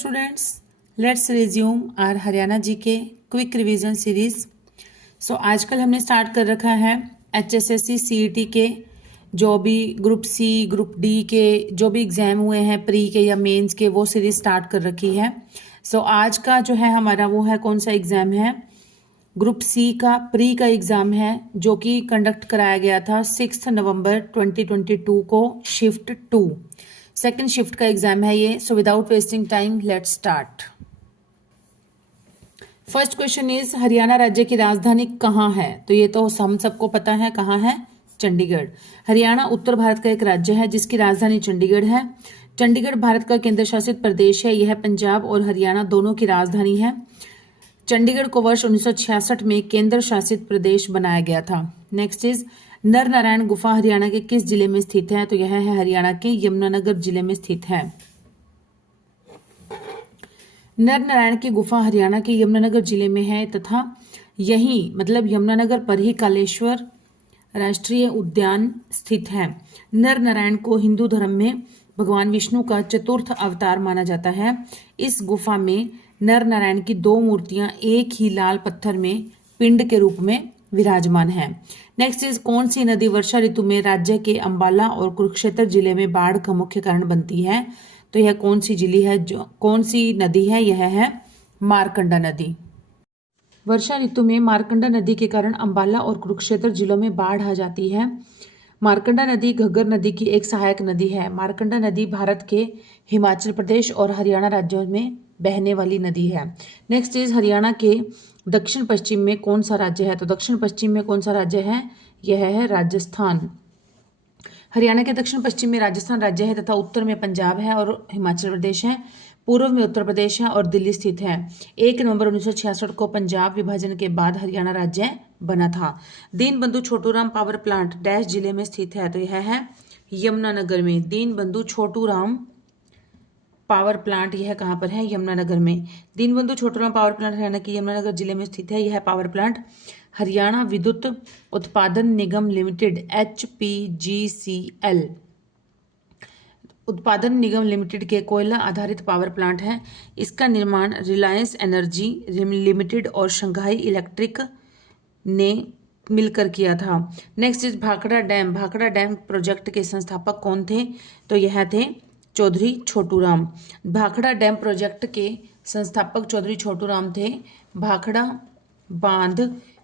students, let's resume our Haryana GK quick revision series. आजकल हमने start कर रखा है HSSC CET के जो भी ग्रुप सी ग्रुप डी के जो भी एग्जाम हुए हैं प्री के या मेंस के, वो सीरीज स्टार्ट कर रखी है। आज का जो है हमारा वो है कौन सा एग्जाम है, ग्रुप सी का प्री का एग्जाम है जो कि कंडक्ट कराया गया था 6 नवंबर 2022 को शिफ्ट 2 सेकेंड शिफ्ट का एग्जाम है ये। Without wasting time let's start. First question is Haryana राज्य की राजधानी कहाँ है? तो ये तो हम सबको पता है कहाँ है, चंडीगढ़। हरियाणा उत्तर भारत का एक राज्य है जिसकी राजधानी चंडीगढ़ है। चंडीगढ़ भारत का केंद्र शासित प्रदेश है। यह पंजाब और हरियाणा दोनों की राजधानी है। चंडीगढ़ को वर्ष 1966 में केंद्र शासित प्रदेश बनाया गया था। नेक्स्ट इज नर नारायण गुफा हरियाणा के किस जिले में स्थित है? तो यह है हरियाणा के यमुनानगर जिले में स्थित है। नर नारायण की गुफा हरियाणा के यमुनानगर जिले में है तथा यही मतलब यमुनानगर पर ही कालेश्वर राष्ट्रीय उद्यान स्थित है। नर नारायण को हिंदू धर्म में भगवान विष्णु का चतुर्थ अवतार माना जाता है। इस गुफा में नर नारायण की दो मूर्तियां एक ही लाल पत्थर में पिंड के रूप में विराजमान है। नेक्स्ट इज कौन सी नदी वर्षा ऋतु में राज्य के अंबाला और कुरुक्षेत्र जिले में बाढ़ का मुख्य कारण बनती है? तो यह कौन सी जिले है, जो कौन सी नदी है? यह है मारकंडा नदी। वर्षा ऋतु में मारकंडा नदी के कारण अंबाला और कुरुक्षेत्र जिलों में बाढ़ आ जाती है। मारकंडा नदी घग्गर नदी की एक सहायक नदी है। मारकंडा नदी भारत के हिमाचल प्रदेश और हरियाणा राज्यों में बहने वाली नदी है। नेक्स्ट इज हरियाणा के दक्षिण पश्चिम में कौन सा राज्य है? तो दक्षिण पश्चिम में कौन सा राज्य है? यह है राजस्थान। हरियाणा के दक्षिण पश्चिम में राजस्थान राज्य है तथा उत्तर में पंजाब है और हिमाचल प्रदेश है। पूर्व में उत्तर प्रदेश है और दिल्ली स्थित है। 1 नवंबर 1966 को पंजाब विभाजन के बाद हरियाणा राज्य बना था। Deenbandhu Chhoturam power plant dash जिले में स्थित है? तो यह है यमुनानगर में। दीनबंधु छोटूराम पावर प्लांट यह कहाँ पर है? यमुनानगर में। दीनबंधु छोटूराम पावर प्लांट हरियाणा के यमुनानगर जिले में स्थित है। यह पावर प्लांट हरियाणा विद्युत उत्पादन निगम लिमिटेड HPGCL उत्पादन निगम लिमिटेड के कोयला आधारित पावर प्लांट है। इसका निर्माण रिलायंस एनर्जी लिमिटेड और शंघाई इलेक्ट्रिक ने मिलकर किया था। Next is Bhakra dam. Bhakra dam project के संस्थापक कौन थे? तो यह थे चौधरी छोटूराम। भाखड़ा डैम प्रोजेक्ट के संस्थापक चौधरी छोटूराम थे। भाखड़ा बांध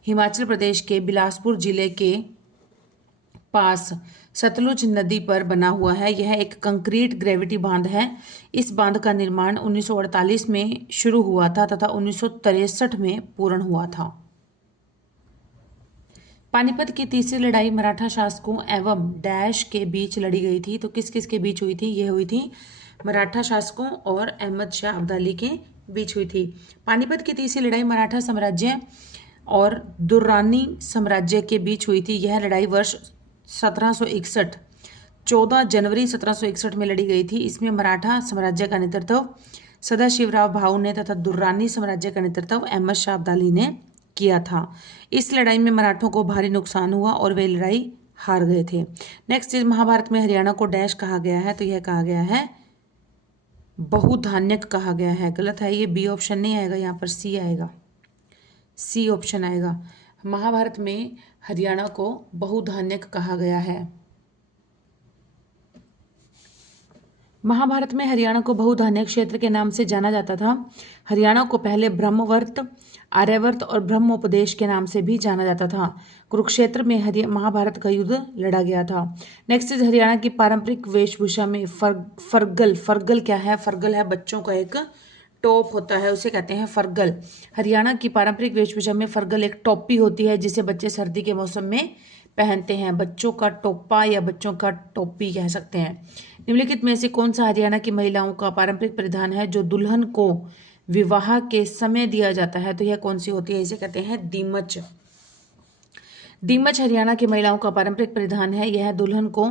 हिमाचल प्रदेश के बिलासपुर जिले के पास सतलुज नदी पर बना हुआ है। यह एक कंक्रीट ग्रेविटी बांध है। इस बांध का निर्माण 1948 में शुरू हुआ था तथा 1963 में पूर्ण हुआ था। पानीपत की तीसरी लड़ाई मराठा शासकों एवं डैश के बीच लड़ी गई थी। तो किस किस के बीच हुई थी? यह हुई थी मराठा शासकों और अहमद शाह अब्दाली के बीच हुई थी। पानीपत की तीसरी लड़ाई मराठा साम्राज्य और दुर्रानी साम्राज्य के बीच हुई थी। यह लड़ाई वर्ष 1761 14 जनवरी 1761 में लड़ी गई थी। इसमें मराठा साम्राज्य का नेतृत्व सदाशिवराव भाऊ ने तथा दुर्रानी साम्राज्य का नेतृत्व अहमद शाह अब्दाली ने किया था। इस लड़ाई में मराठों को भारी नुकसान हुआ और वे लड़ाई हार गए थे। नेक्स्ट इज महाभारत में हरियाणा को डैश कहा गया है? तो यह कहा गया है बहुधान्यक कहा गया है। गलत है ये, बी ऑप्शन नहीं आएगा, यहाँ पर सी आएगा, सी ऑप्शन आएगा। महाभारत में हरियाणा को बहुधान्यक कहा गया है। महाभारत में हरियाणा को बहुधान्यक क्षेत्र के नाम से जाना जाता था। हरियाणा को पहले ब्रह्मवर्त, आर्यावर्त और ब्रह्मोपदेश के नाम से भी जाना जाता था। कुरुक्षेत्र में महाभारत का युद्ध लड़ा गया था। नेक्स्ट इज हरियाणा की पारंपरिक वेशभूषा में फरगल। फरगल क्या है? फरगल है बच्चों का एक टॉप होता है, उसे कहते हैं फरगल। हरियाणा की पारंपरिक वेशभूषा में फरगल एक टोपी होती है जिसे बच्चे सर्दी के मौसम में पहनते हैं। बच्चों का टोपा या बच्चों का टोपी कह सकते हैं। निम्नलिखित में से कौन सा हरियाणा की महिलाओं का पारंपरिक परिधान है जो दुल्हन को विवाह के समय दिया जाता है? तो यह कौन सी होती है? इसे कहते हैं दीमच। दीमच हरियाणा की महिलाओं का पारंपरिक परिधान है। यह दुल्हन को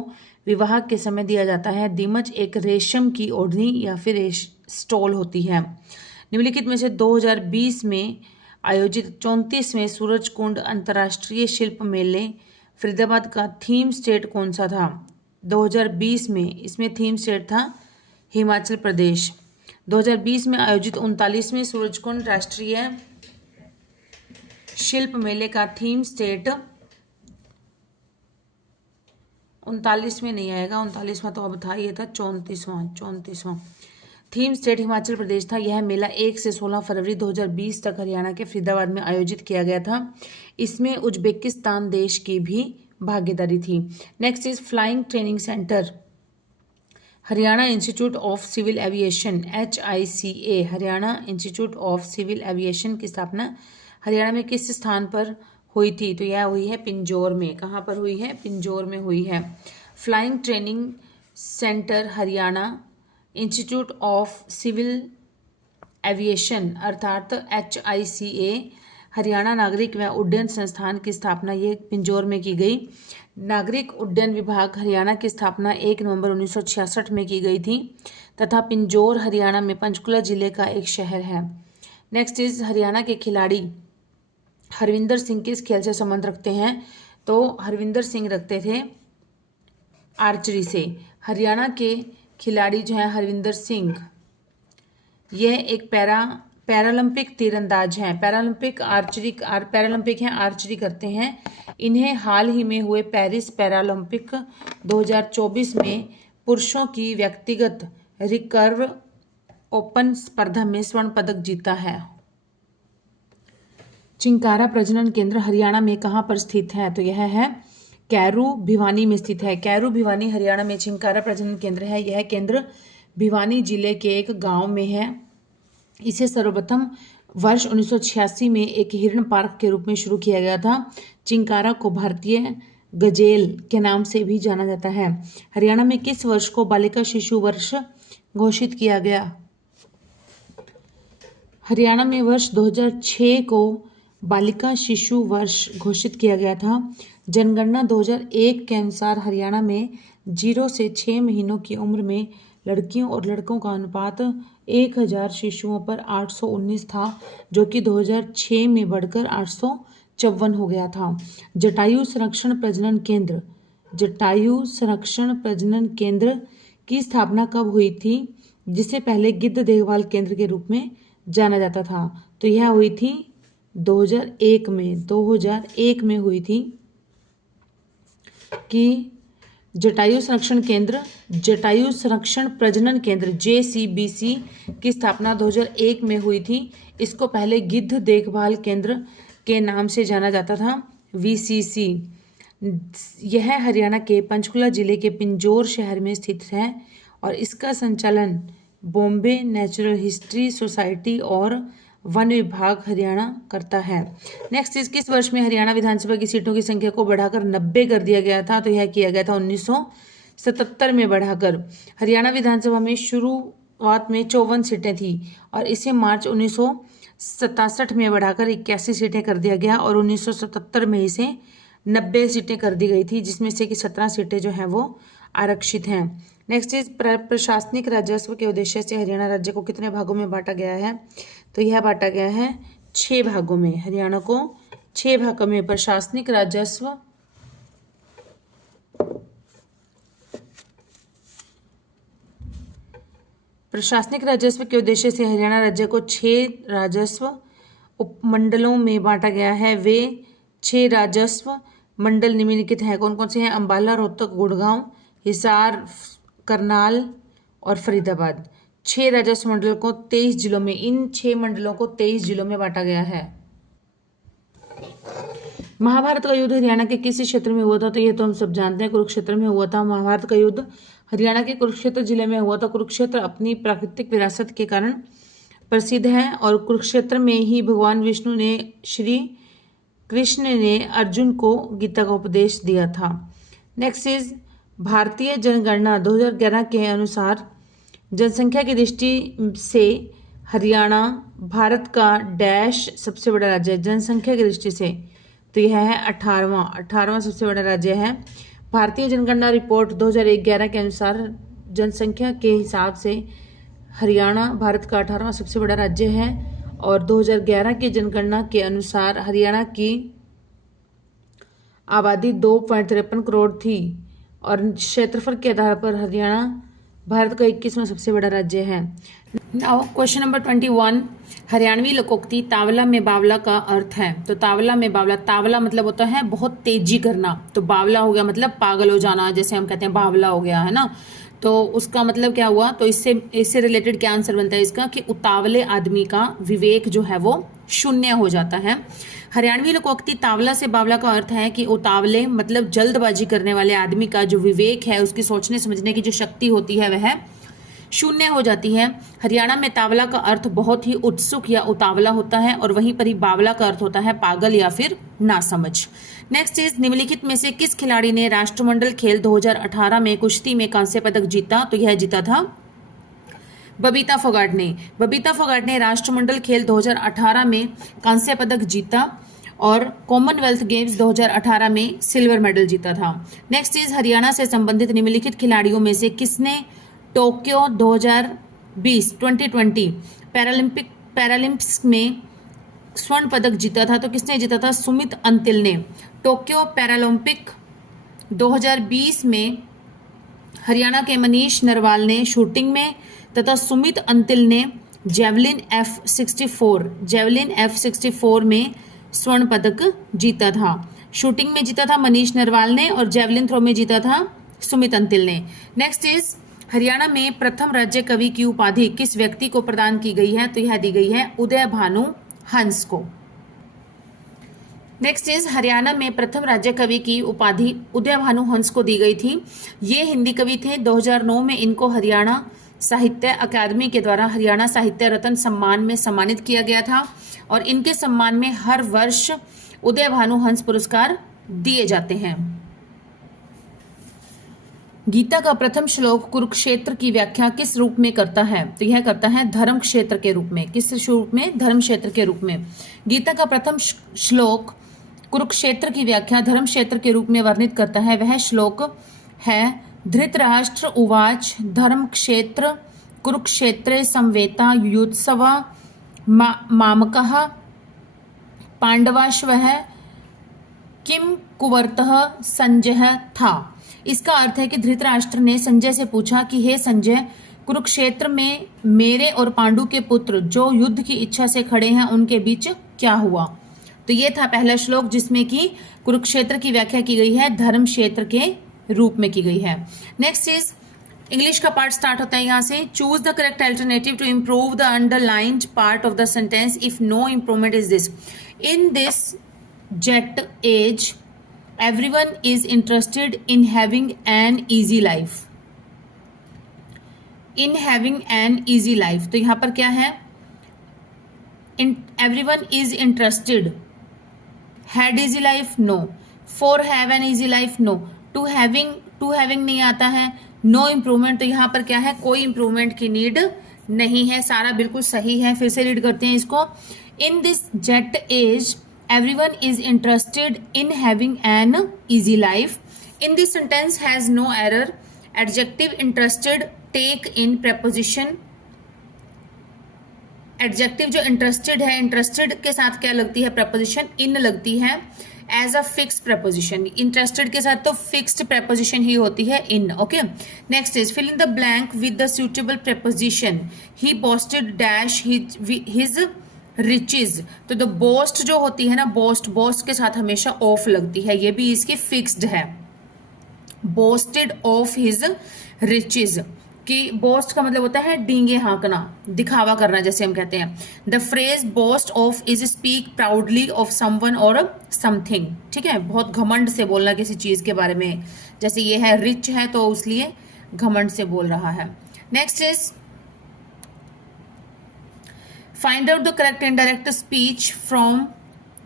विवाह के समय दिया जाता है। दीमच एक रेशम की ओढ़नी या फिर स्टोल होती है। निम्नलिखित में से 2020 में आयोजित 34वें सूरजकुंड अंतर्राष्ट्रीय शिल्प मेले फरीदाबाद का थीम स्टेट कौन सा था? 2020 में इसमें थीम स्टेट था हिमाचल प्रदेश। 2020 में आयोजित 39वें सूरजकुंड राष्ट्रीय शिल्प मेले का थीम स्टेट 39 में नहीं आएगा, 39वां तो अब था, ये था 34वां थीम स्टेट हिमाचल प्रदेश था। यह मेला 1 से 16 फरवरी 2020 तक हरियाणा के फरीदाबाद में आयोजित किया गया था। इसमें उज्बेकिस्तान देश की भी भागीदारी थी। Next is flying training centre Haryana institute of civil aviation HICA। Haryana institute of civil aviation की स्थापना हरियाणा में किस स्थान पर हुई थी? तो यह हुई है पिंजौर में। कहाँ पर हुई है? पिंजौर में हुई है। Flying training centre Haryana institute of civil aviation अर्थात HICA हरियाणा नागरिक व उड्डयन संस्थान की स्थापना ये पिंजौर में की गई। नागरिक उड्डयन विभाग हरियाणा की स्थापना 1 नवंबर 1966 में की गई थी तथा पिंजौर हरियाणा में पंचकुला जिले का एक शहर है। नेक्स्ट इज हरियाणा के खिलाड़ी हरविंदर सिंह किस खेल से संबंध रखते हैं? तो हरविंदर सिंह रखते थे आर्चरी से। हरियाणा के खिलाड़ी जो है हरविंदर सिंह, यह एक पैरालंपिक तीरंदाज हैं। पैरालंपिक हैं, आर्चरी करते हैं। इन्हें हाल ही में हुए पेरिस पैरालंपिक 2024 में पुरुषों की व्यक्तिगत रिकर्व ओपन स्पर्धा में स्वर्ण पदक जीता है। चिंकारा प्रजनन केंद्र हरियाणा में कहाँ पर स्थित है? तो यह है कैरू भिवानी में स्थित है। कैरू भिवानी हरियाणा में चिंकारा प्रजनन केंद्र है। यह केंद्र भिवानी जिले के एक गांव में है। इसे सर्वप्रथम वर्ष 1986 में एक हिरण पार्क के रूप में शुरू किया गया था। चिंकारा को भारतीय गजेल के नाम से भी जाना जाता है। हरियाणा में किस वर्ष को बालिका शिशु वर्ष घोषित किया गया? हरियाणा में वर्ष 2006 को बालिका शिशु वर्ष घोषित किया गया था। जनगणना 2001 के अनुसार हरियाणा में 0 से 6 महीनों की उम्र में लड़कियों और लड़कों का अनुपात 1000 शिशुओं पर 819 था, जो कि 2006 में बढ़कर 854 हो गया था। जटायु संरक्षण प्रजनन केंद्र की स्थापना कब हुई थी, जिसे पहले गिद्ध देखभाल केंद्र के रूप में जाना जाता था? तो यह हुई थी 2001 में हुई थी कि जटायु संरक्षण प्रजनन केंद्र JCBC की स्थापना 2001 में हुई थी। इसको पहले गिद्ध देखभाल केंद्र के नाम से जाना जाता था, VCC। यह हरियाणा के पंचकुला जिले के पिंजौर शहर में स्थित है और इसका संचालन बॉम्बे नेचुरल हिस्ट्री सोसाइटी और वन विभाग हरियाणा करता है। नेक्स्ट इज किस वर्ष में हरियाणा विधानसभा की सीटों की संख्या को बढ़ाकर 90 कर दिया गया था? तो यह किया गया था 1977 में बढ़ाकर। हरियाणा विधानसभा में शुरुआत में 54 सीटें थी और इसे मार्च 1967 में बढ़ाकर 81 सीटें कर दिया गया और 1977 में इसे 90 सीटें कर दी गई थी, जिसमें से कि 17 सीटें जो हैं वो आरक्षित हैं। नेक्स्ट इज प्रशासनिक राजस्व के उद्देश्य से हरियाणा राज्य को कितने भागों में बांटा गया है? तो यह बांटा गया है 6 भागों में। हरियाणा को 6 भागों में प्रशासनिक राजस्व के उद्देश्य से हरियाणा राज्य को 6 राजस्व उपमंडलों में बांटा गया है। वे 6 राजस्व मंडल निम्नलिखित हैं। कौन कौन से हैं? अंबाला, रोहतक, गुड़गांव, हिसार, करनाल और फरीदाबाद। 6 राजस्व मंडल को 23 जिलों में, इन 6 मंडलों को 23 जिलों में बांटा गया है। महाभारत का युद्ध हरियाणा के किस क्षेत्र में हुआ था? तो ये तो हम सब जानते हैं, कुरुक्षेत्र में हुआ था। महाभारत का युद्ध हरियाणा के कुरुक्षेत्र जिले में हुआ था। कुरुक्षेत्र अपनी प्राकृतिक विरासत के कारण प्रसिद्ध है और कुरुक्षेत्र में ही भगवान विष्णु ने श्री कृष्ण ने अर्जुन को गीता का उपदेश दिया था। नेक्स्ट इज भारतीय जनगणना 2011 के अनुसार जनसंख्या की दृष्टि से हरियाणा भारत का डैश सबसे बड़ा राज्य है जनसंख्या की दृष्टि से। तो यह है 18वां सबसे बड़ा राज्य है। भारतीय जनगणना रिपोर्ट 2011 के अनुसार जनसंख्या के हिसाब से हरियाणा भारत का 18वां सबसे बड़ा राज्य है और 2011 की जनगणना के अनुसार हरियाणा की आबादी 2.53 करोड़ थी और क्षेत्रफल के आधार पर हरियाणा भारत का 21वां सबसे बड़ा राज्य है। नाउ क्वेश्चन नंबर 21, हरियाणवी लोकोक्ति तावला में बावला का अर्थ है। तो तावला में बावला, तावला मतलब होता है बहुत तेजी करना, तो बावला हो गया मतलब पागल हो जाना, जैसे हम कहते हैं बावला हो गया है ना, तो उसका मतलब क्या हुआ। तो इससे रिलेटेड क्या आंसर बनता है इसका कि उतावले आदमी का विवेक जो है वो शून्य हो जाता है। हरियाणवी लोकोक्ति तावला से बावला का अर्थ है कि उतावले मतलब जल्दबाजी करने वाले आदमी का जो विवेक है, उसकी सोचने समझने की जो शक्ति होती है वह शून्य हो जाती है। हरियाणा में तावला का अर्थ बहुत ही उत्सुक या उतावला होता है, और वहीं पर ही बावला का अर्थ होता है पागल या फिर नासमझ। नेक्स्ट इज, निम्नलिखित में से किस खिलाड़ी ने राष्ट्रमंडल खेल 2018 में कुश्ती में कांस्य पदक जीता। तो यह जीता था बबीता फोगाट ने। बबीता फोगाट ने राष्ट्रमंडल खेल 2018 में कांस्य पदक जीता और कॉमनवेल्थ गेम्स 2018 में सिल्वर मेडल जीता था। नेक्स्ट इज, हरियाणा से संबंधित निम्नलिखित खिलाड़ियों में से किसने टोक्यो 2020 पैरालंपिक्स में स्वर्ण पदक जीता था। तो किसने जीता था, सुमित अंतिल ने। टोक्यो पैरालंपिक 2020 में हरियाणा के मनीष नरवाल ने शूटिंग में तथा सुमित अंतिल ने जेवलिन F64 में स्वर्ण पदक जीता था। शूटिंग में जीता था मनीष नरवाल ने और जेवलिन थ्रो में जीता था सुमित अंतिल ने। नेक्स्ट इज, हरियाणा में प्रथम राज्य कवि की उपाधि किस व्यक्ति को प्रदान की गई है। तो यह दी गई है उदय भानु हंस को। नेक्स्ट इज, हरियाणा में प्रथम राज्य कवि की उपाधि उदय भानु हंस को दी गई थी। ये हिंदी कवि थे। 2009 में इनको हरियाणा साहित्य अकादमी के द्वारा हरियाणा साहित्य रत्न सम्मान में सम्मानित किया गया था, और इनके सम्मान में हर वर्ष उदय भानु हंस पुरस्कार दिए जाते हैं। गीता का प्रथम श्लोक कुरुक्षेत्र की व्याख्या किस रूप में करता है। तो यह करता है धर्म क्षेत्र के रूप में। किस रूप में, धर्म क्षेत्र के रूप में। गीता का प्रथम श्लोक कुरुक्षेत्र की व्याख्या धर्म क्षेत्र के रूप में वर्णित करता है। वह श्लोक है, धृतराष्ट्र उवाच धर्म क्षेत्र कुरुक्षेत्रे संवेता युयुत्सवा मामकः पांडवाश्वः किम कुवर्तः संजय था। इसका अर्थ है कि धृतराष्ट्र ने संजय से पूछा कि हे संजय, कुरुक्षेत्र में मेरे और पांडु के पुत्र जो युद्ध की इच्छा से खड़े हैं उनके बीच क्या हुआ। तो ये था पहला श्लोक जिसमें कि कुरुक्षेत्र की व्याख्या की गई है धर्म क्षेत्र के रूप में की गई है। नेक्स्ट इज, इंग्लिश का पार्ट स्टार्ट होता है यहाँ से। Choose the correct alternative to improve the underlined part of the sentence if no improvement is this. In this jet age everyone is interested in having an easy life। in having an easy life, तो यहां पर क्या है, everyone is interested, had easy life no, for have an easy life no, to having नहीं आता है, no improvement, तो यहां पर क्या है, कोई improvement की नीड नहीं है। सारा बिल्कुल सही है। फिर से रीड करते हैं इसको। in this jet age everyone is interested in having an easy life। in this sentence has no error। adjective interested take in preposition। adjective जो interested है, interested के साथ क्या लगती है, preposition in लगती है as a fixed preposition। interested के साथ तो fixed preposition ही होती है in। okay, next is fill in the blank with the suitable preposition। he boasted dash his riches. तो द बोस्ट जो होती है ना, बोस्ट के साथ हमेशा ऑफ लगती है, ये भी इसकी फिक्स्ड है। बोस्टेड ऑफ हिज रिचेज, कि बोस्ट का मतलब होता है डींगे हाँकना, दिखावा करना, जैसे हम कहते हैं। The phrase boast of is speak proudly of someone और समथिंग। ठीक है, बहुत घमंड से बोलना किसी चीज के बारे में, जैसे ये है रिच है तो इसलिए घमंड से बोल रहा है। Next is find out the correct indirect speech from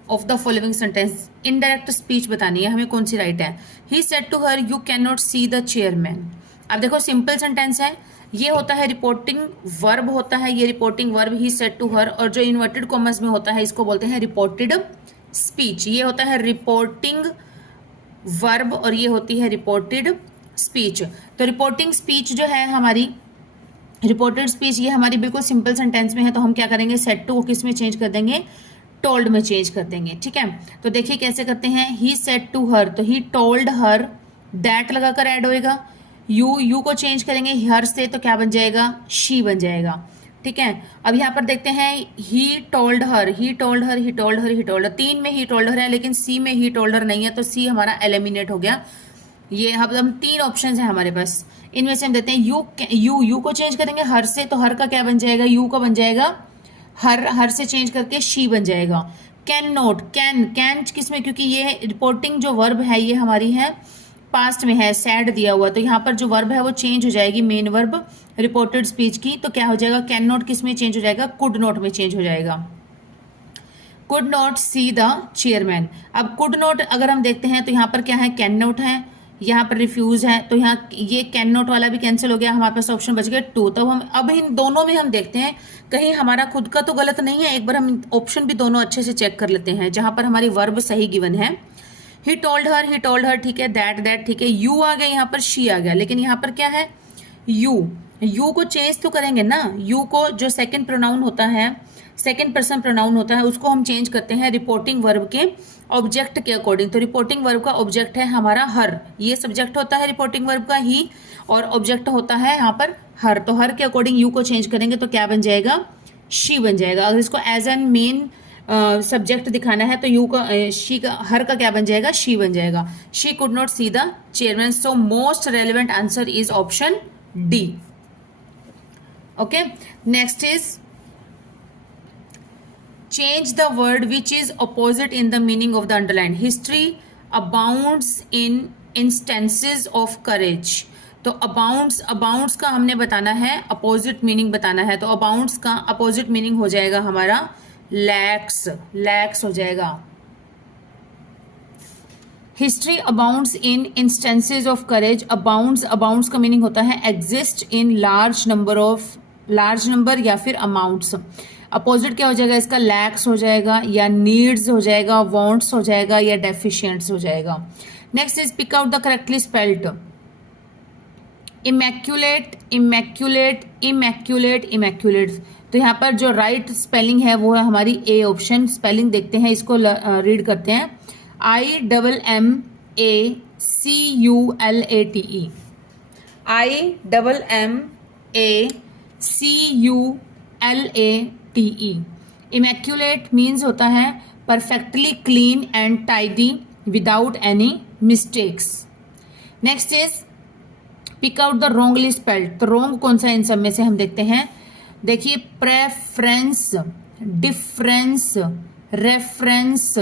of the following sentence. Indirect speech बतानी है हमें, कौन सी राइट है। He said to her you can not see the chairman. अब देखो सिंपल सेंटेंस है, ये होता है रिपोर्टिंग वर्ब होता है, ये reporting verb he said to her, और जो इन्वर्टेड कॉमर्स में होता है इसको बोलते हैं रिपोर्टेड स्पीच। ये होता है रिपोर्टिंग वर्ब और ये होती है रिपोर्टेड स्पीच। तो रिपोर्टिंग स्पीच जो है हमारी, रिपोर्टेड स्पीच ये हमारी बिल्कुल सिंपल सेंटेंस में है, तो हम क्या करेंगे, सेड टू को किस में चेंज कर देंगे, टोल्ड में चेंज कर देंगे। ठीक है, तो देखिए कैसे करते हैं। ही सेड टू हर, तो ही टोल्ड हर, दैट लगाकर ऐड होएगा। यू को चेंज करेंगे हर से तो क्या बन जाएगा, शी बन जाएगा। ठीक है, अब यहाँ पर देखते हैं he told her, he told her, he told her, he told her, 3 में ही टोल्ड हर है लेकिन सी में ही टोल्ड हर नहीं है, तो सी हमारा एलिमिनेट हो गया। ये हम 3 ऑप्शन है हमारे पास, इनमें से हम देते हैं यू को चेंज करेंगे हर से तो हर का क्या बन जाएगा, यू का बन जाएगा हर से चेंज करके शी बन जाएगा। कैन नोट, कैन किस में, क्योंकि ये रिपोर्टिंग जो वर्ब है ये हमारी है पास्ट में है, सैड दिया हुआ, तो यहाँ पर जो वर्ब है वो चेंज हो जाएगी, मेन वर्ब रिपोर्टेड स्पीच की, तो क्या हो जाएगा, कैन नॉट किस में चेंज हो जाएगा, कुड नॉट में चेंज हो जाएगा। Could not see the chairman. अब कुड नॉट अगर हम देखते हैं तो यहाँ पर क्या है, कैन नॉट है, यहाँ पर रिफ्यूज है, तो यहाँ ये कैन नॉट वाला भी कैंसिल हो गया, हमारे पास ऑप्शन बच गया 2। तब हम अब इन दोनों में हम देखते हैं कहीं हमारा खुद का तो गलत नहीं है, एक बार हम ऑप्शन भी दोनों अच्छे से चेक कर लेते हैं जहां पर हमारी वर्ब सही गिवन है। ही टोल्ड हर, ठीक है, दैट ठीक है, यू आ गया, यहाँ पर शी आ गया, लेकिन यहाँ पर क्या है, यू को चेंज तो करेंगे ना, यू को जो सेकंड प्रोनाउन होता है, सेकंड पर्सन प्रोनाउन होता है, उसको हम चेंज करते हैं रिपोर्टिंग वर्ब के ऑब्जेक्ट के अकॉर्डिंग। तो रिपोर्टिंग वर्ब का ऑब्जेक्ट है हमारा हर, ये सब्जेक्ट होता है रिपोर्टिंग वर्ब का ही, और ऑब्जेक्ट होता है यहाँ पर हर, तो हर के अकॉर्डिंग यू को चेंज करेंगे तो क्या बन जाएगा, शी बन जाएगा। अगर इसको एज एन मेन सब्जेक्ट दिखाना है तो यू का शी का हर का क्या बन जाएगा, शी बन जाएगा। She could not see the chairman, so most relevant answer is option D. Okay, next is change the word which is opposite in the meaning of the underlined. History abounds in instances of courage. तो abounds का हमने बताना है, opposite meaning बताना है, तो abounds का opposite meaning हो जाएगा हमारा lacks हो जाएगा। History abounds in instances of courage, abounds का मीनिंग होता है एग्जिस्ट इन लार्ज नंबर या फिर अमाउंट्स। अपोजिट क्या हो जाएगा इसका, लैक्स हो जाएगा या नीड्स हो जाएगा, वांट्स हो जाएगा या डेफिशिएंट्स हो जाएगा। Next is pick out the correctly spelled, immaculate. तो यहाँ पर जो राइट स्पेलिंग है वो है हमारी ए ऑप्शन। स्पेलिंग देखते हैं, इसको रीड करते हैं, IMMACULATE, IMMACULATE। इमैक्यूलेट मीन्स होता है perfectly clean and tidy without any mistakes. Next is pick out the wrongly spelled. तो रॉन्ग कौन सा इन सब में से हम देखते हैं, देखिए प्रेफरेंस, डिफरेंस, रेफरेंस,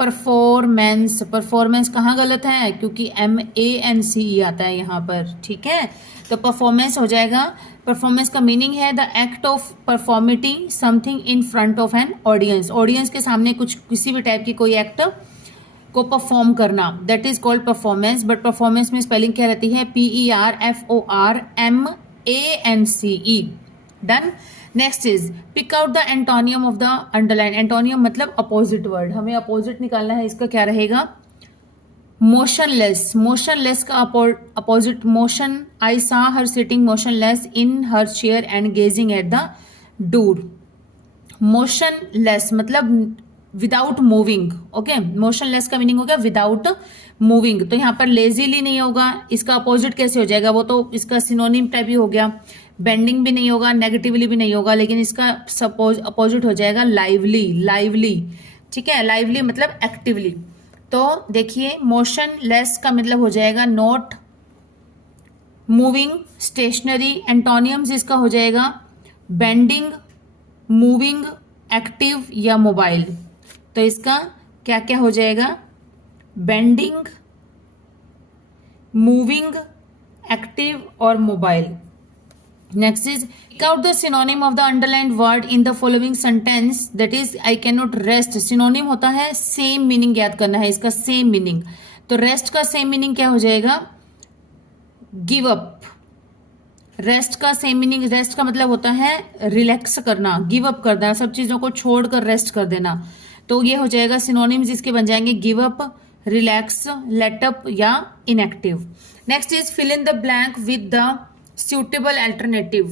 परफॉर्मेंस कहाँ गलत है, क्योंकि MANCE आता है यहाँ पर, ठीक है, तो परफॉर्मेंस हो जाएगा। परफॉर्मेंस का मीनिंग है the act of performing something in front of an audience, audience के सामने कुछ किसी भी टाइप की कोई एक्ट को परफॉर्म करना, that is called performance. But performance में स्पेलिंग क्या रहती है, PERFORMANCE। Done. Next is pick out the antonym of the underline. Antonym मतलब अपोजिट वर्ड, हमें अपोजिट निकालना है, इसका क्या रहेगा, मोशनलेस का opposite motion. I saw her sitting motionless in her chair and gazing at the door. Motionless मतलब without moving, okay, motionless का मीनिंग हो गया विदाउट मूविंग। तो यहाँ पर लेजीली नहीं होगा, इसका अपोजिट कैसे हो जाएगा, वो तो इसका सिनोनिम टाइप ही हो गया। बेंडिंग भी नहीं होगा, नेगेटिवली भी नहीं होगा, लेकिन इसका सपोज अपोजिट हो जाएगा लाइवली, ठीक है, लाइवली मतलब एक्टिवली। तो देखिए मोशनलेस का मतलब हो जाएगा नॉट मूविंग, स्टेशनरी। एंटोनियम्स इसका हो जाएगा बेंडिंग, मूविंग, एक्टिव या मोबाइल। तो इसका क्या क्या हो जाएगा, बेंडिंग, मूविंग, एक्टिव और mobile. Next is pick out the synonym of the underlined word in the following sentence, that is I cannot rest। Synonym होता है सेम मीनिंग, याद करना है इसका सेम मीनिंग। तो रेस्ट का सेम मीनिंग क्या हो जाएगा, गिव अप। रेस्ट का सेम मीनिंग, रेस्ट का मतलब होता है रिलैक्स करना, गिव अप करना, सब चीजों को छोड़कर रेस्ट कर देना। तो ये हो जाएगा सिनोनिम्स इसके बन जाएंगे give up, relax, let up या inactive. Next is fill in the blank with the suitable alternative।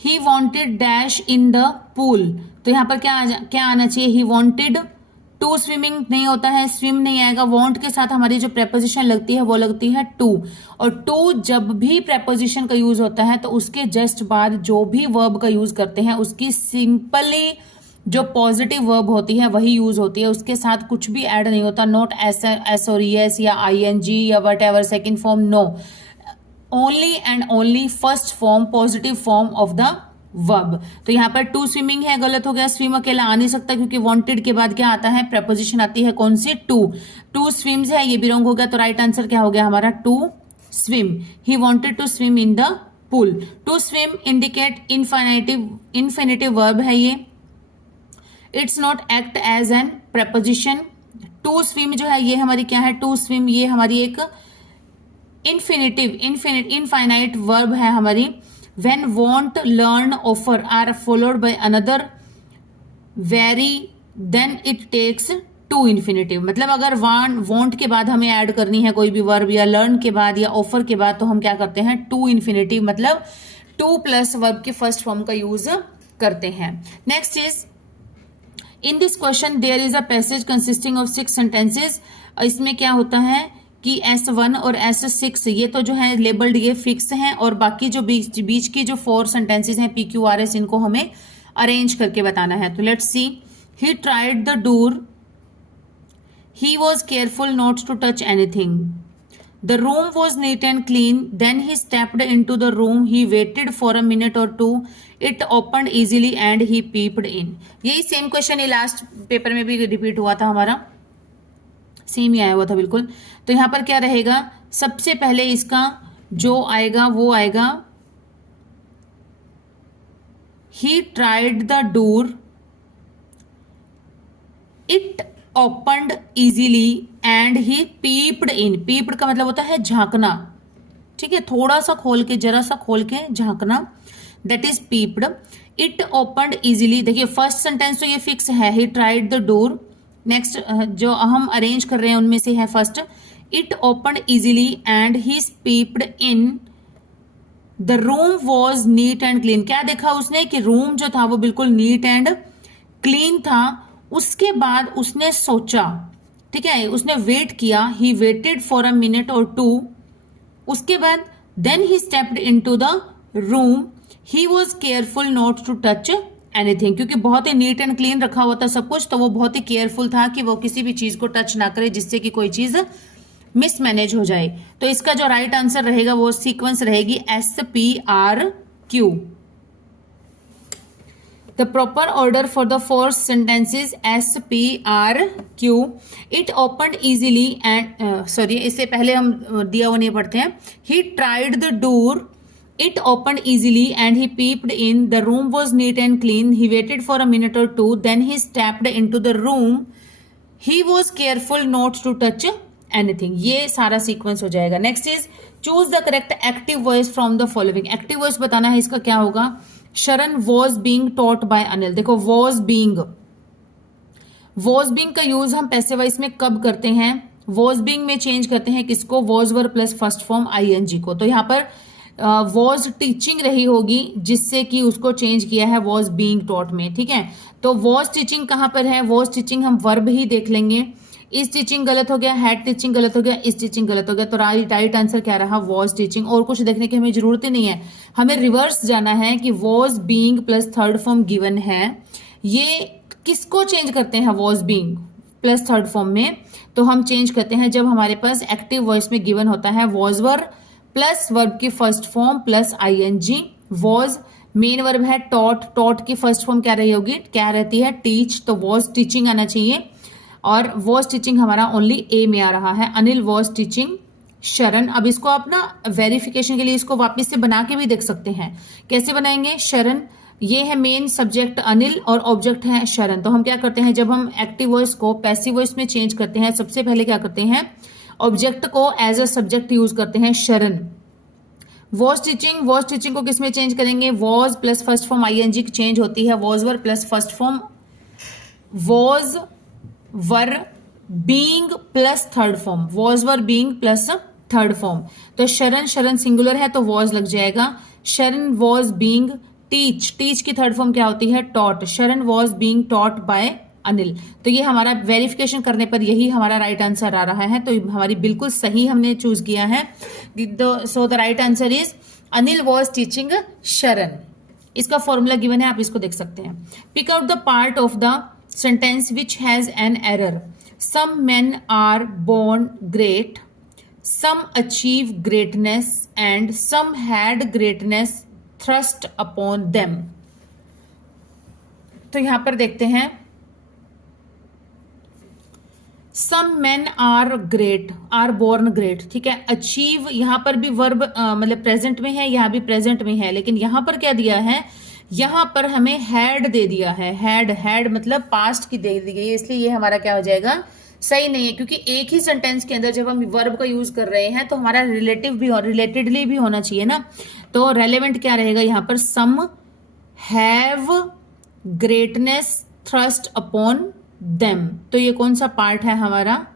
He wanted dash in the pool। तो यहाँ पर क्या आना चाहिए, he wanted टू स्विमिंग नहीं होता है, स्विम नहीं आएगा। वांट के साथ हमारी जो प्रेपोजिशन लगती है वो लगती है टू, और टू जब भी प्रेपोजिशन का यूज होता है तो उसके जस्ट बाद जो भी वर्ब का यूज करते हैं उसकी सिंपली जो पॉजिटिव वर्ब होती है वही यूज होती है, उसके साथ कुछ भी ऐड नहीं होता, नॉट एस और एस या आईएनजी या whatever second form, no, only and only first form, positive form of the verb. तो यहाँ पर टू स्विमिंग है, गलत हो गया। स्विम अकेला आ नहीं सकता क्योंकि वांटेड के बाद क्या आता है, प्रेपोजिशन आती है कौन सी, टू। टू स्विम्स है, ये भी रॉन्ग हो गया, तो राइट आंसर क्या हो गया हमारा, to swim. He wanted to swim in the pool. To swim indicate infinitive verb है ये, it's not act as an preposition. To swim जो है ये हमारी क्या है, टू स्विम ये हमारी एक इनफाइनाइट वर्ब है हमारी। When want, learn, offer are followed by another very, then it takes to infinitive। मतलब अगर want के बाद हमें ऐड करनी है कोई भी वर्ब, या learn के बाद या offer के बाद, तो हम क्या करते हैं, to infinitive मतलब to प्लस वर्ब के फर्स्ट फॉर्म का यूज करते हैं। Next is, in this question there is a passage consisting of 6 sentences. इसमें क्या होता है कि S1 और S6 ये तो जो है लेबल्ड, ये फिक्स हैं, और बाकी जो बीच की जो 4 सेंटेंसेस हैं PQRS, इनको हमें अरेंज करके बताना है। तो let's see, he tried the door, he was careful not to touch anything, the room was neat and clean, then he stepped in to the room, he waited for a minute और 2, it opened easily and he peeped in. यही same question ये last paper में भी repeat हुआ था हमारा, same ही आया हुआ था बिल्कुल। तो यहां पर क्या रहेगा, सबसे पहले इसका जो आएगा वो आएगा, ही tried the door, it opened easily and he peeped in. Peeped का मतलब होता है झांकना, ठीक है, थोड़ा सा खोल के, जरा सा खोल के झांकना, that is peeped. It opened easily, देखिए फर्स्ट सेंटेंस तो ये फिक्स है, he tried the door. Next जो हम अरेंज कर रहे हैं उनमें से है first, it opened easily and he peeped in, the room was neat and clean. क्या देखा उसने कि रूम जो था वो बिल्कुल नीट एंड क्लीन था। उसके बाद उसने सोचा, ठीक है, उसने वेट किया, he waited for a minute और 2, उसके बाद then he stepped in to the room, he was careful not to touch anything, क्योंकि बहुत ही नीट एंड क्लीन रखा हुआ था सब कुछ, तो वो बहुत ही केयरफुल था कि वो किसी भी चीज को टच ना करे जिससे कि कोई चीज मिसमैनेज हो जाए। तो इसका जो राइट आंसर रहेगा वो सीक्वेंस रहेगी SPRQ। The proper order for the first sentence is SPRQ। It opened easily and sorry, इससे पहले हम दिया हुआ नहीं पढ़ते हैं। ही tried the door, it opened easily and he peeped in, the room was neat and clean, he waited for a minute or 2, then he stepped into the room, he was careful not to touch anything। ये सारा sequence हो जाएगा। Next is, choose the correct active voice from the following. Active voice बताना है, इसका क्या होगा, शरण was being taught by Anil. देखो वॉज बीइंग का यूज हम पैसिव वॉइस में कब करते हैं, वॉज बीइंग में चेंज करते हैं किसको, was were plus first form ING को। तो यहाँ पर वॉज टीचिंग रही होगी जिससे कि उसको चेंज किया है वॉज बीइंग टॉट में, ठीक है। तो वॉज टीचिंग कहां पर है, वॉज टीचिंग हम वर्ब ही देख लेंगे। इस टीचिंग गलत हो गया, हैड टीचिंग गलत हो गया, इस टीचिंग गलत हो गया, तो राइट आंसर क्या रहा, वॉज टीचिंग। और कुछ देखने की हमें जरूरत ही नहीं है, हमें रिवर्स जाना है कि was being plus third form given है, ये किसको चेंज करते हैं was being plus third form में, तो हम चेंज करते हैं जब हमारे पास एक्टिव वॉइस में गिवन होता है वॉज वर प्लस वर्ब की first form plus ING। Was main verb है, टॉट, टॉट की फर्स्ट फॉर्म क्या रही होगी, क्या रहती है, टीच, तो वॉज टीचिंग आना चाहिए, और वॉज टीचिंग हमारा ओनली A में आ रहा है। अनिल वॉज टीचिंग शरण। अब इसको आप ना वेरिफिकेशन के लिए इसको वापस से बना के भी देख सकते हैं, कैसे बनाएंगे, शरण, ये है मेन सब्जेक्ट अनिल और ऑब्जेक्ट है शरण। तो हम क्या करते हैं, जब हम एक्टिव वॉइस को पैसिव वॉइस में चेंज करते हैं, सबसे पहले क्या करते हैं, ऑब्जेक्ट को एज अ सब्जेक्ट यूज करते हैं शरण। वॉज टीचिंग को किस में चेंज करेंगे, was plus first form ING की चेंज होती है was were plus first form, was were being plus third form, was were being plus third form. तो शरण सिंगुलर है तो वॉज लग जाएगा, शरण वॉज बीइंग टीच की थर्ड फॉर्म क्या होती है, टॉट, शरण was being taught by Anil. तो ये हमारा वेरिफिकेशन करने पर यही हमारा राइट आंसर आ रहा है, तो हमारी बिल्कुल सही हमने चूज किया है। So the right answer is Anil was teaching शरण। इसका फॉर्मूला गिवन है, आप इसको देख सकते हैं। Pick out the part of the sentence which has an error. Some men are born great, some achieve greatness and some had greatness thrust upon them। तो यहां पर देखते हैं some men are great, are born great, ठीक है। achieve यहां पर भी वर्ब मतलब प्रेजेंट में है, यहां भी प्रेजेंट में है, लेकिन यहां पर क्या दिया है, यहां पर हमें had दे दिया है। had मतलब पास्ट की दे दी गई है, इसलिए ये हमारा क्या हो जाएगा, सही नहीं है। क्योंकि एक ही सेंटेंस के अंदर जब हम वर्ब का यूज कर रहे हैं तो हमारा रिलेटिव भी और रिलेटेडली भी होना चाहिए ना। तो रेलेवेंट क्या रहेगा यहां पर, some have greatness thrust upon them. तो ये कौन सा पार्ट है हमारा,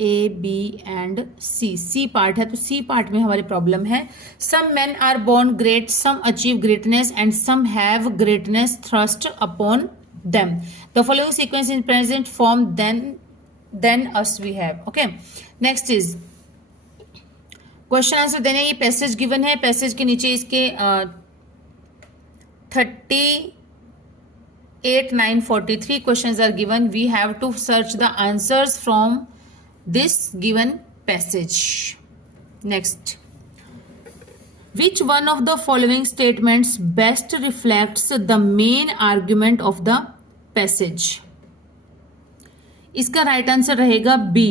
A B and C, C part है। तो सी पार्ट में हमारी प्रॉब्लम है। Some men are born great, some achieve greatness and some have greatness thrust upon them। The following sequence in present form then us we have। okay, next is question answer देने। ये passage given है, passage के नीचे इसके 38, 9, 43 questions are given. We have to search the answers from this given passage. Next, which one of the following statements best reflects the main argument of the passage। इसका right answer रहेगा B.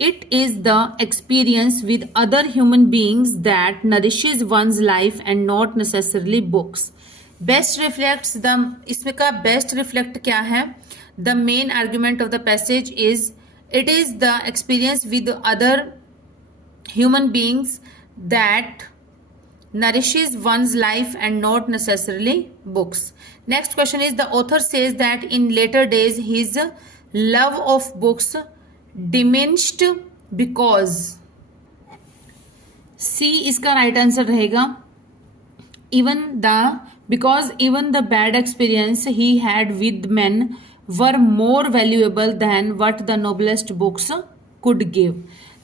It is the experience with other human beings that nourishes one's life and not necessarily books. Best reflects the, इसमें का best reflect क्या है, the main argument of the passage is it is the experience with other human beings that nourishes one's life and not necessarily books। Next question is, the author says that in later days his love of books diminished because। C इसका right answer रहेगा। because even the bad experience he had with men were more valuable than what the noblest books could give।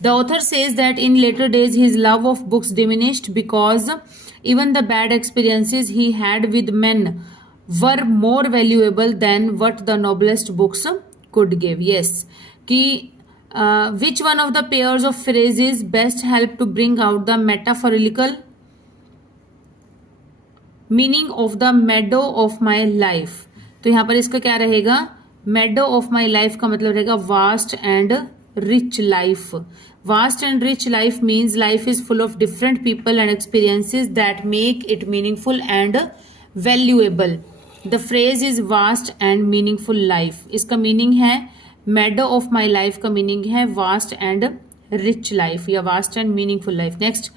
The author says that in later days his love of books diminished because even the bad experiences he had with men were more valuable than what the noblest books could give। Yes, कि which one of the pairs of phrases best help to bring out the metaphorical meaning of the meadow of my life। तो यहाँ पर इसका क्या रहेगा, meadow of my life का मतलब रहेगा vast and rich life। Vast and rich life means life is full of different people and experiences that make it meaningful and valuable। The phrase is vast and meaningful life। इसका meaning है meadow of my life का meaning है vast and rich life या vast and meaningful life। Next,